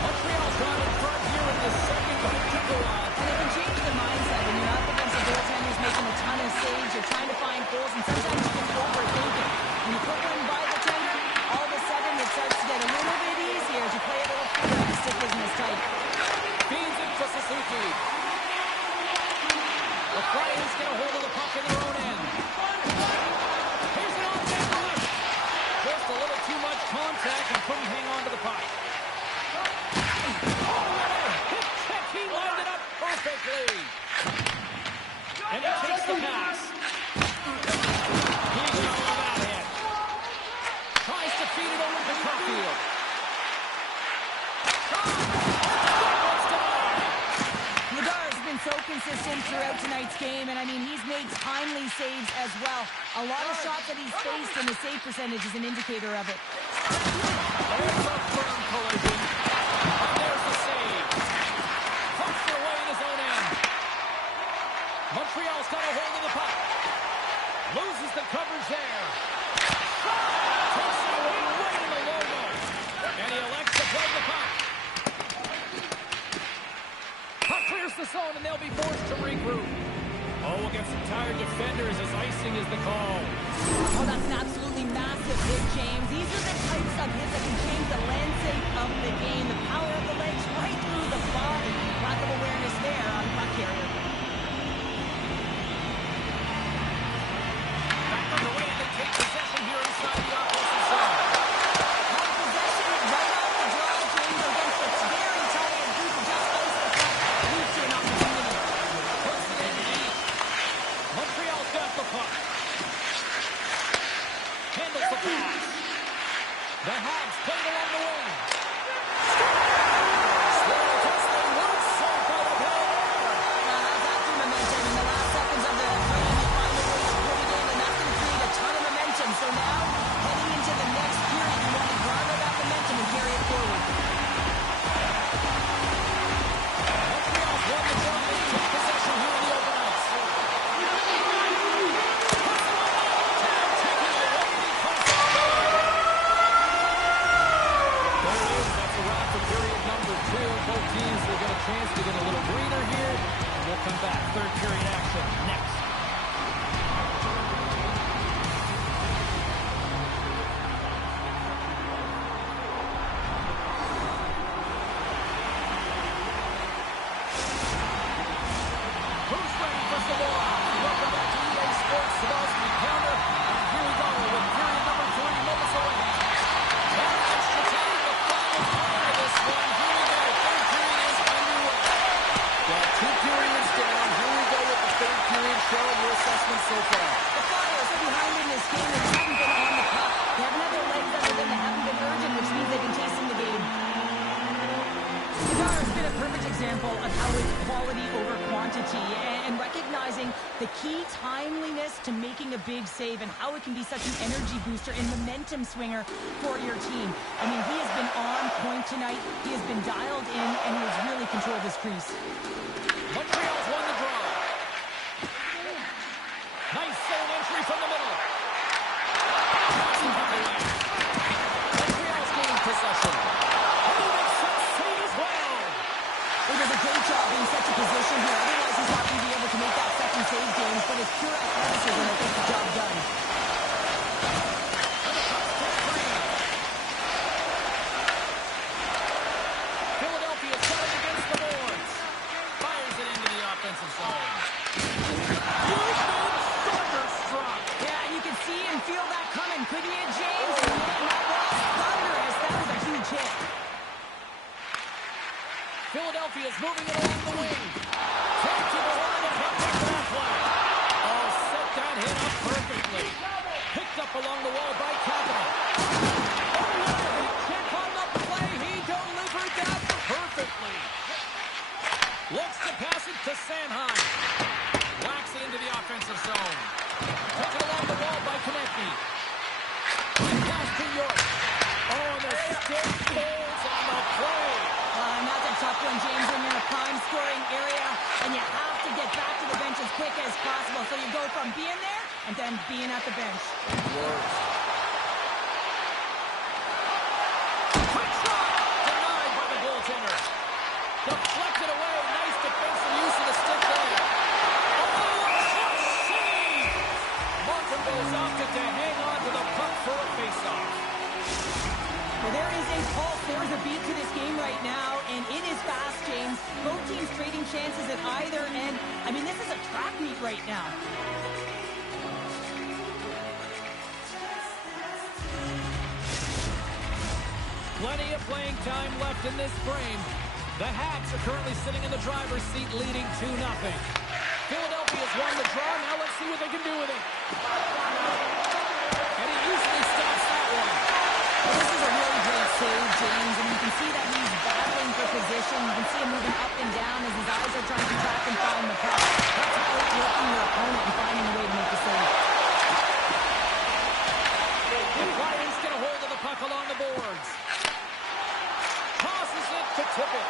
Montreal's got in front here in the second to go on. And it can change the mindset when you're up against the goaltenders making a ton of saves. You're trying to find goals, and sometimes you can overthink it. When you put one by the tender, all of a sudden it starts to get a little bit easier as you play a little freer and the stick isn't as tight. Feeds it for Suzuki. The Flyers get a hold of the puck in their own end. Here's an on-net rush. Just a little too much contact and couldn't hang on to the puck. Hit check, he lined it up perfectly. And he takes the pass. He's got all that hit. Tries to feed it over to Caulfield. Lagar's been so consistent throughout tonight's game, and I mean, he's made timely saves as well. A lot of shots that he's faced, and the save percentage is an indicator of it. There's a firm collision. And there's the save. Pucks it away in his own end. Montreal's got a hold of the puck. Loses the coverage there. Takes it away right in the logo. And he elects to play the puck. Puck clears the zone, and they'll be forced to regroup. Oh, against some tired defenders as icing is the call. Oh, that's an absolutely massive hit, James. These are the types of hits that can change the landscape of the game. The power of the legs right through the body. Lack of awareness there on the puck carrier. Back on the way, and they take possession here inside the offensive zone. Have possession right off the draw, James, against a very tired group who just ice the puck. Leads to an opportunity. Puts it in deep. Montreal's got the puck. Handles the pass. The Habs played along the wing. Slow toss, they won't circle the play. That's after momentum in the last seconds of the frame. You find a way to put it in, and that's going to create a ton of momentum. So now, heading into the next period, you want to garner that momentum and carry it forward. Montreal's won the draw. They take possession here in the open ice. Taking it away, and he puts it. There it is. That's a wrap for period number 2. Both teams will get a chance to get a little breather here. And we'll come back. Third period action next. Who's ready for Savoy? Welcome back to EA Sports. Savosky counter. And here we go with period number 3 moments away. And extra time, the final quarter of this one. Here we go. Third period is underway. Well, 2 periods down. Here we go with the third period. Cheryl, your assessment so far. The Flyers are behind in this game and haven't been on the puck. They haven't had their legs under them. They haven't been urgent, which means they've been chasing the game. Cigar has been a perfect example of how it's quality over quantity and recognizing the key timeliness to making a big save and how it can be such an energy booster and momentum swinger for your team. I mean, he has been on point tonight. He has been dialed in, and he has really controlled this crease. Montreal's won the draw. Nice zone entry from the middle. Montreal's gained possession. And he makes that save as well. He does a great job being such a position here. Otherwise, he's not going to be able to make that second save, James, but his pure athleticism will get the job done. Philadelphia's got it against the boards. Fires it into the offensive zone. Thunderstruck. Yeah, you can see and feel that coming, couldn't you, James? And man, that was thunderous. That was a huge hit. Philadelphia's moving it along the wing. Take to the line of contact for that play. Oh, Picked up along the wall by Kavanaugh. Oh, can't climb up the play. He delivered that perfectly. Looks to pass it to Sanheim. Whacks it into the offensive zone. Took it along the wall by Konechny. Pass to York. Oh, and the stick falls on the play. And that's a tough one, James, when you're in a prime scoring area and you have to get back to the bench as quick as possible. So you go from being there and then being at the bench. Worst. Quick shot! Denied by the goaltender. Deflected away. Nice defensive use of the stick there. Oh, what a save! Montembeau's opted to hang on to the puck for a faceoff. Well, there is a pulse, there is a beat to this game right now, and it is fast, James. Both teams trading chances at either end. I mean, this is a track meet right now. Plenty of playing time left in this frame. The Hats are currently sitting in the driver's seat, leading 2-0. Philadelphia's won the draw. Now let's see what they can do with it. And he easily stops that one. Well, this is a really great save, James, and you can see that he's battling for position. You can see him moving up and down as his eyes are trying to track and find the puck. That's outworking your opponent and finding a way to make the save. The Flyers get a hold of the puck along the boards. Tosses it to tip it.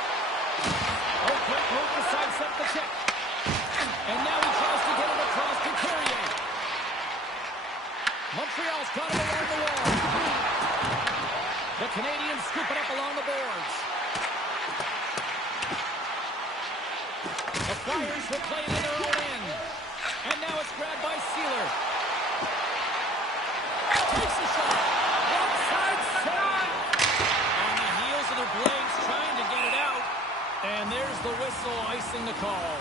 Oh, quick move to sidestep the check. And now he tries to get it across to Carrier. Montreal's got him along the wall. The Canadians scoop it up along the boards. The Flyers will play it in their own end. And now it's grabbed by Sealer. Takes a shot. Outside shot. On the heels of their blades trying to get it out. And there's the whistle icing the call.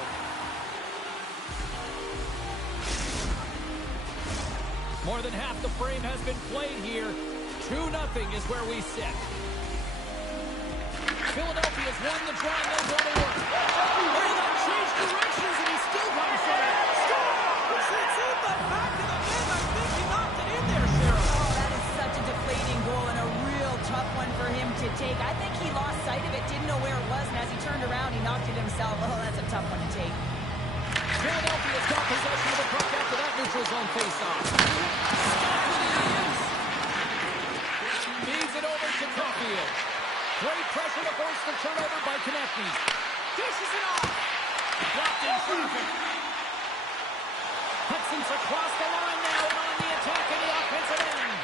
More than half the frame has been played here. 2-0 is where we sit. Philadelphia's won the draw and they'll go to work. Oh, that changed directions and he still got it. Score! It's in the back of the net. I think he knocked it in there, Cheryl. Oh, that is such a deflating goal and a real tough one for him to take. I think he lost sight of it, didn't know where it was, and as he turned around, he knocked it himself. Oh, that's a tough one to take. Philadelphia's got possession of the puck after that neutral zone faceoff. Feeds it over to Caulfield. Great pressure to force the turnover by Konechny. Dishes it off. Blocked in traffic. Hudson's across the line now and on the attack in the offensive end.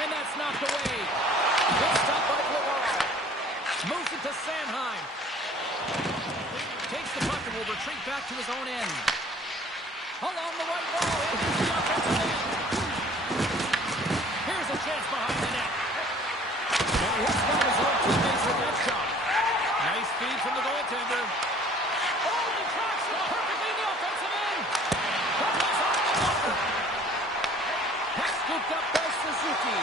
And that's knocked away. Good stop by Guevara. Moves it to Sanheim. Takes the puck and will retreat back to his own end. Along the right wall, into the offensive end. Here's a chance behind the net. And he's got his own teammates with that shot. Nice feed from the goaltender. Oh, the tracks it perfectly in the offensive end. That was on the buffer. That's scooped up by Suzuki.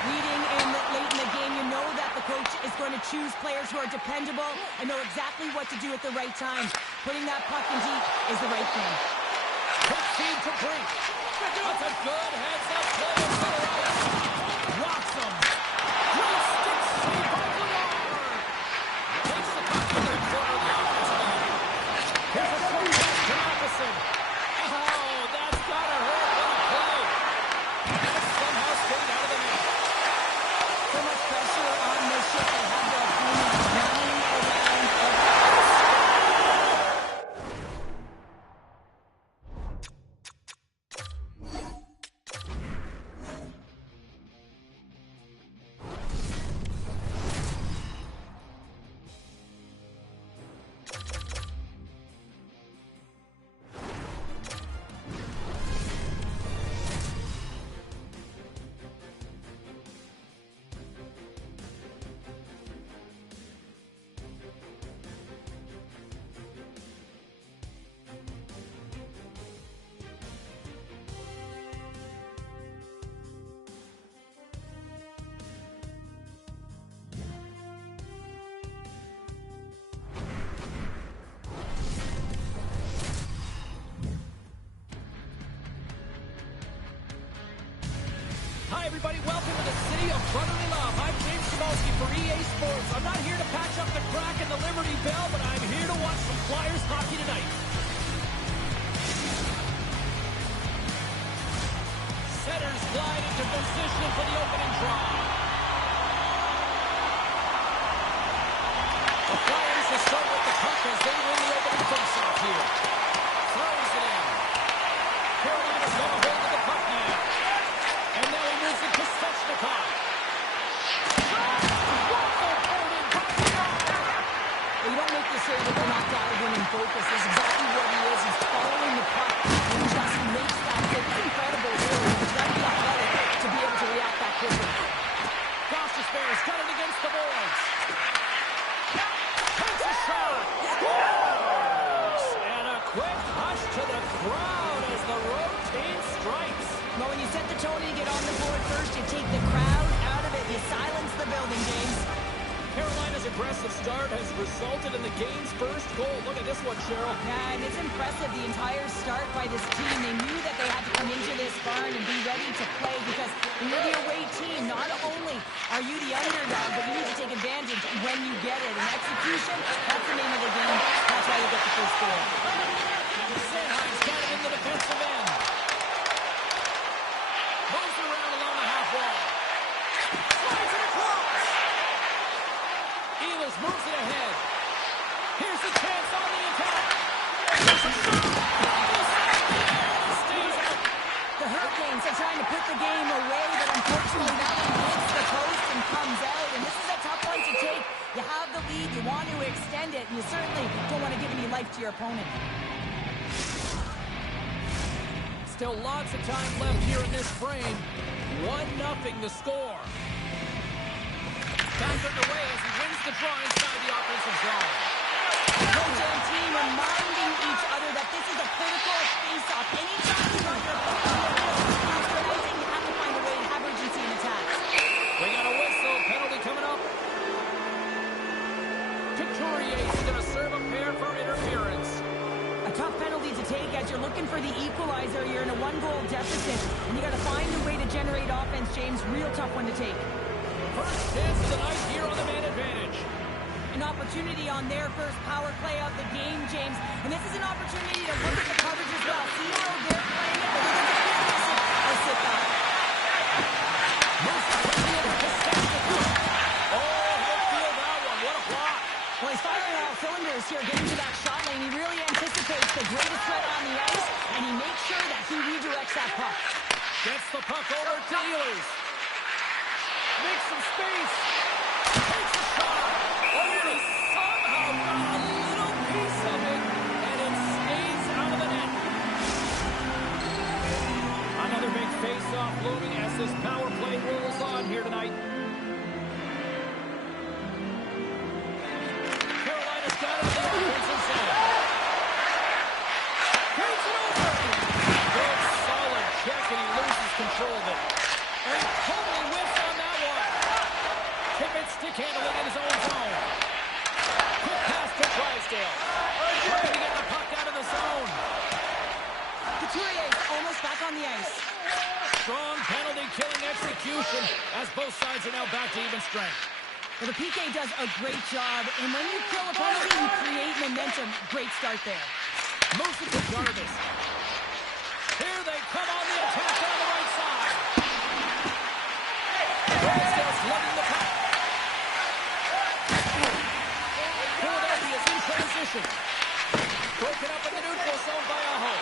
Leading in late in the game, you know that the coach is going to choose players who are dependable and know exactly what to do at the right time. Putting that puck in deep is the right thing. Quick feed to Brink. That's a good heads-up play to center ice. Rocks him. Great stick save by Guevara. Takes the puck to the corner of the offensive end. Here's a short pass to Matheson. Oh, that's gotta hurt. What a play. And it somehow stayed out of the net. So much pressure on this ship. They have their opponent running around every everybody. Welcome to the city of brotherly love. I'm James Cebulski for EA Sports. I'm not here to patch up the crack in the Liberty Bell, but I'm here to watch some Flyers hockey tonight. Centers glide into position for the opening draw. The Flyers will start with the puck as they win the opening faceoff here. Throws it in. Carolina's got a hold of the puck now. And now he moves it to Svechnikov. You don't make this save if you're not dialed in and focused. That's exactly what he is. He's following the puck and just makes that save. It's incredible, really. He's got to be athletic to be able to react that quickly. Gostis Bears got it against the boards. Takes a shot. Scores! And a quick hush to the crowd as the road team strikes. But when you set the tone and you get on the board first, you take the crowd out of it. You silence the building, James. Carolina's aggressive start has resulted in the game's first goal. Look at this one, Cheryl. Yeah, and it's impressive, the entire start by this team. They knew that they had to come into this barn and be ready to play because when you're the away team, not only are you the underdog, but you need to take advantage when you get it. And execution, that's the name of the game. That's why you get the first goal. Sanheim's got it in the defensive end. Moves around along the half wall. Slides it across. Ehlers moves it ahead. Here's a chance on the attack. Stays out. The Hurricanes are trying to put the game away, but unfortunately that one hits the post and comes out. And this is a tough one to take. You have the lead, you want to extend it, and you certainly don't want to give any life to your opponent. Still lots of time left here in this frame. 1-0 the score. Back underway as he wins the draw inside the offensive zone. Coach and team reminding each other that this is a critical face-off. Anytime you got your puck on the field, organizing, you have to find a way to have urgency in attacks. We got a whistle. Penalty coming up. Couturier is going to serve a pair for interference. A tough penalty to take as you're looking for the equalizer. You're in a one-goal deficit, and you got to find a way to generate offense, James. Real tough one to take. First chance of the night here on the man advantage. An opportunity on their first power play of the game, James. And this is an opportunity to look at the coverage as well. See how they're playing it, but look at the defensive. Or sit back. Moves the puck in to Svechnikov. Oh, he'll feel that one. What a block. Well, he's firing on all cylinders here, getting to that shot lane. He really anticipates the greatest threat on the ice, and he makes sure that he redirects that puck. Gets the puck over to Ehlers. Makes some space. Takes a shot. Oh, he somehow got a little piece of it, and it stays out of the net. Another big face-off looming as this power play rolls on here tonight. Carolina's got it in the offensive zone. Takes it over. Good solid check, and he loses control of it. And he totally whiffs on that one. Tippett stick handling in his own zone. Quick pass to Drysdale. Trying to get the puck out of the zone. Couturier almost back on the ice. Strong penalty killing execution as both sides are now back to even strength. Well, the PK does a great job, and when you kill a penalty, you create momentum. Great start there. Moves it to Jarvis. Here they come on the attack down the right side. Drysdale's lugging the puck. Philadelphia's in transition. Broken up in the neutral zone by Aho.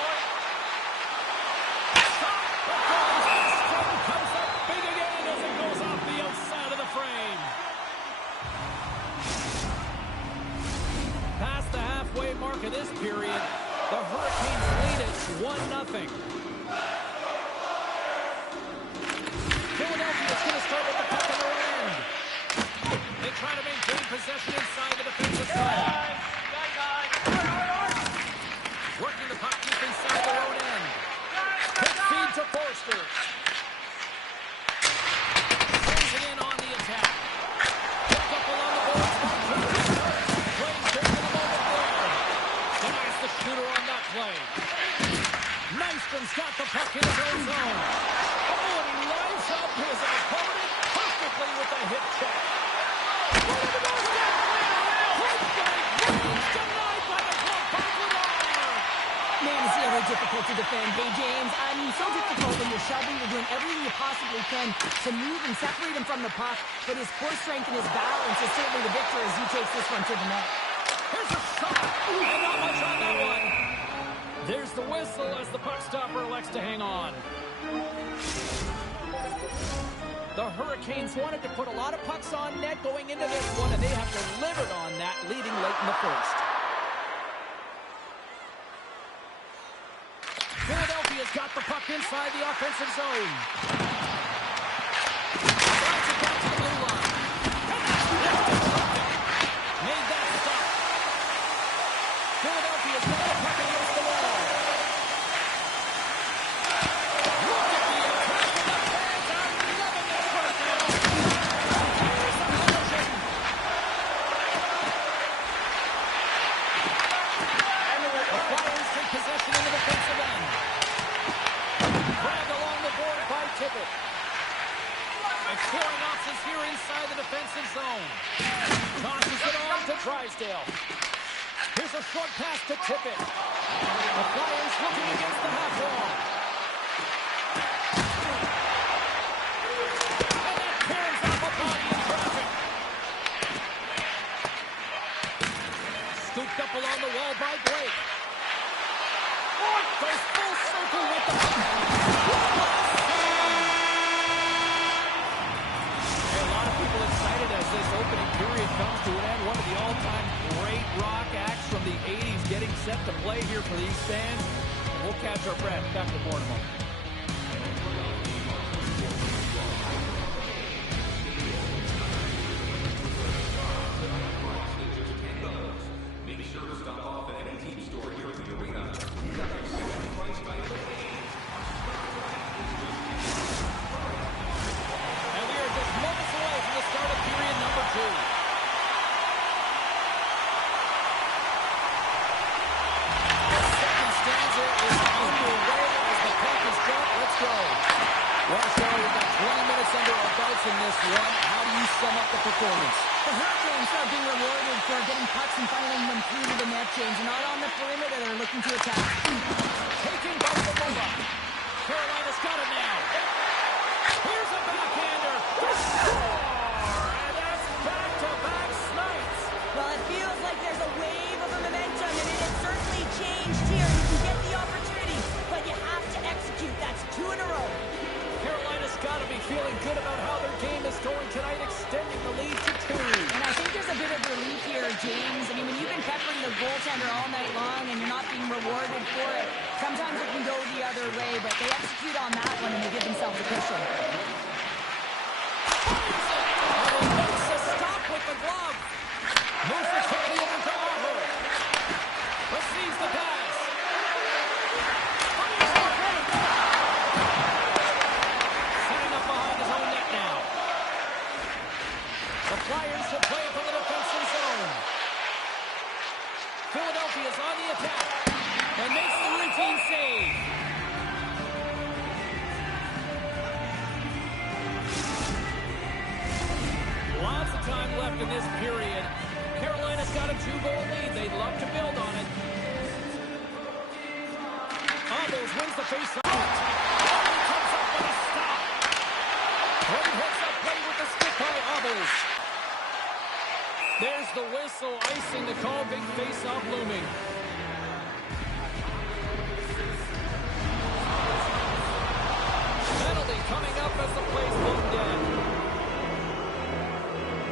Shot! That goes. Strom comes up big again as it goes off the outside of the frame. Past the halfway mark of this period, the Hurricanes lead it 1-0. Philadelphia's going to start with the puck on their own end. They try to maintain possession inside the defensive zone. Working the puck deep inside their own end. Quick feed to Forster. Sends it in on the attack. Picked up along the boards by Couturier. Plays there for the moment there. Denies the shooter on that play. Nystrom's got the puck in his own zone. Oh, and he lives up his opponent perfectly with a hip check. Right on the doorstep. Point blank range denied by the glove box with Arr. Man, it's really difficult to defend. Hey, James, I mean, so difficult when you're shoving. You're doing everything you possibly can to move and separate him from the puck. But his core strength and his balance is certainly the victor as he takes this one to the net. Here's a shot. And not much on that one. There's the whistle as the puck stopper elects to hang on. The Hurricanes wanted to put a lot of pucks on net going into this one, and they have delivered on that, leading late in the first. Philadelphia's got the puck inside the offensive zone. Drives it back to the blue line. And that's lifted something. Made that stop. Philadelphia's got the puck against the wall. Look at the attack of the fans. I'm loving this right now. Here's the collision. The Flyers take possession in the defensive end. Grabbed along the board by Tippett. Exploring options here inside the defensive zone. Tosses it on to Drysdale. Here's a short pass to Tippett. The Flyers looking against the half wall. And that tears off a body in traffic. Scooped up along the wall by Blake. Goes full circle with the puck. A lot of people excited as this opening period comes to an end. One of the all-time great rock acts from the 80s getting set to play here for these fans. And we'll catch our breath. Back to more in a moment. And we are just moments away from the start of period number 2. The second stanza is underway as the puck is dropped. Let's go. Well, Charlie, we've got 20 minutes under our belts in this one. How do you sum up the performance? The Hurricanes are being rewarded for getting pucks and funneling them through to the net, James. Not on the perimeter, they're looking to attack. Taking by the robot. Carolina's got it now. Here's a backhander. The score! And that's back-to-back snipes. Well, it feels like there's a wave of momentum, and it has certainly changed here. You can get the opportunity, but you have to execute. That's 2 in a row. Carolina's got to be feeling good about how their game is going tonight, extending the lead to 2. And I think there's a bit of relief here, James. I mean, when you've been peppering the goaltender all night long and you're not being rewarded for it, sometimes it can go the other way, but they execute on that one and they give themselves a cushion. And he makes a stop with the glove. Moves the kick over to Aho. Receives the pass. Setting up behind his own net now. The Flyers will play it from the defensive zone. Philadelphia's on the attack and makes the routine save. Lots of time left in this period. Carolina's got a 2-goal lead. They'd love to build on it. Almost wins the face-off. He comes up with a stop. Brady hooks up play with the stick by Abels. There's the whistle, icing the call. Big face-off looming. Penalty coming up as the play's looked at.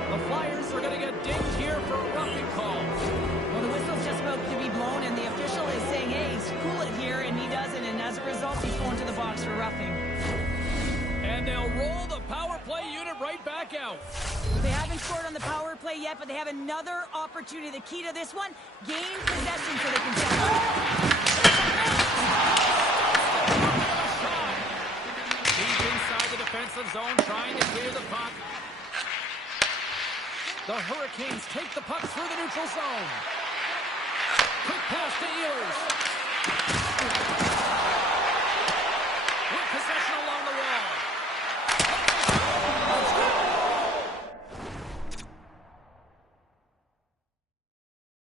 The Flyers are going to get dinged here for a roughing call. Well, the whistle's just about to be blown, and the official is saying, hey, cool it here, and he doesn't, and as a result, he's going to the box for roughing. And they'll roll the power play unit right back out. They haven't scored on the power play yet, but they have another opportunity. The key to this one, gain possession so they can set Deep inside the defensive zone, trying to clear the puck. The Hurricanes take the puck through the neutral zone. Quick pass to Ehlers.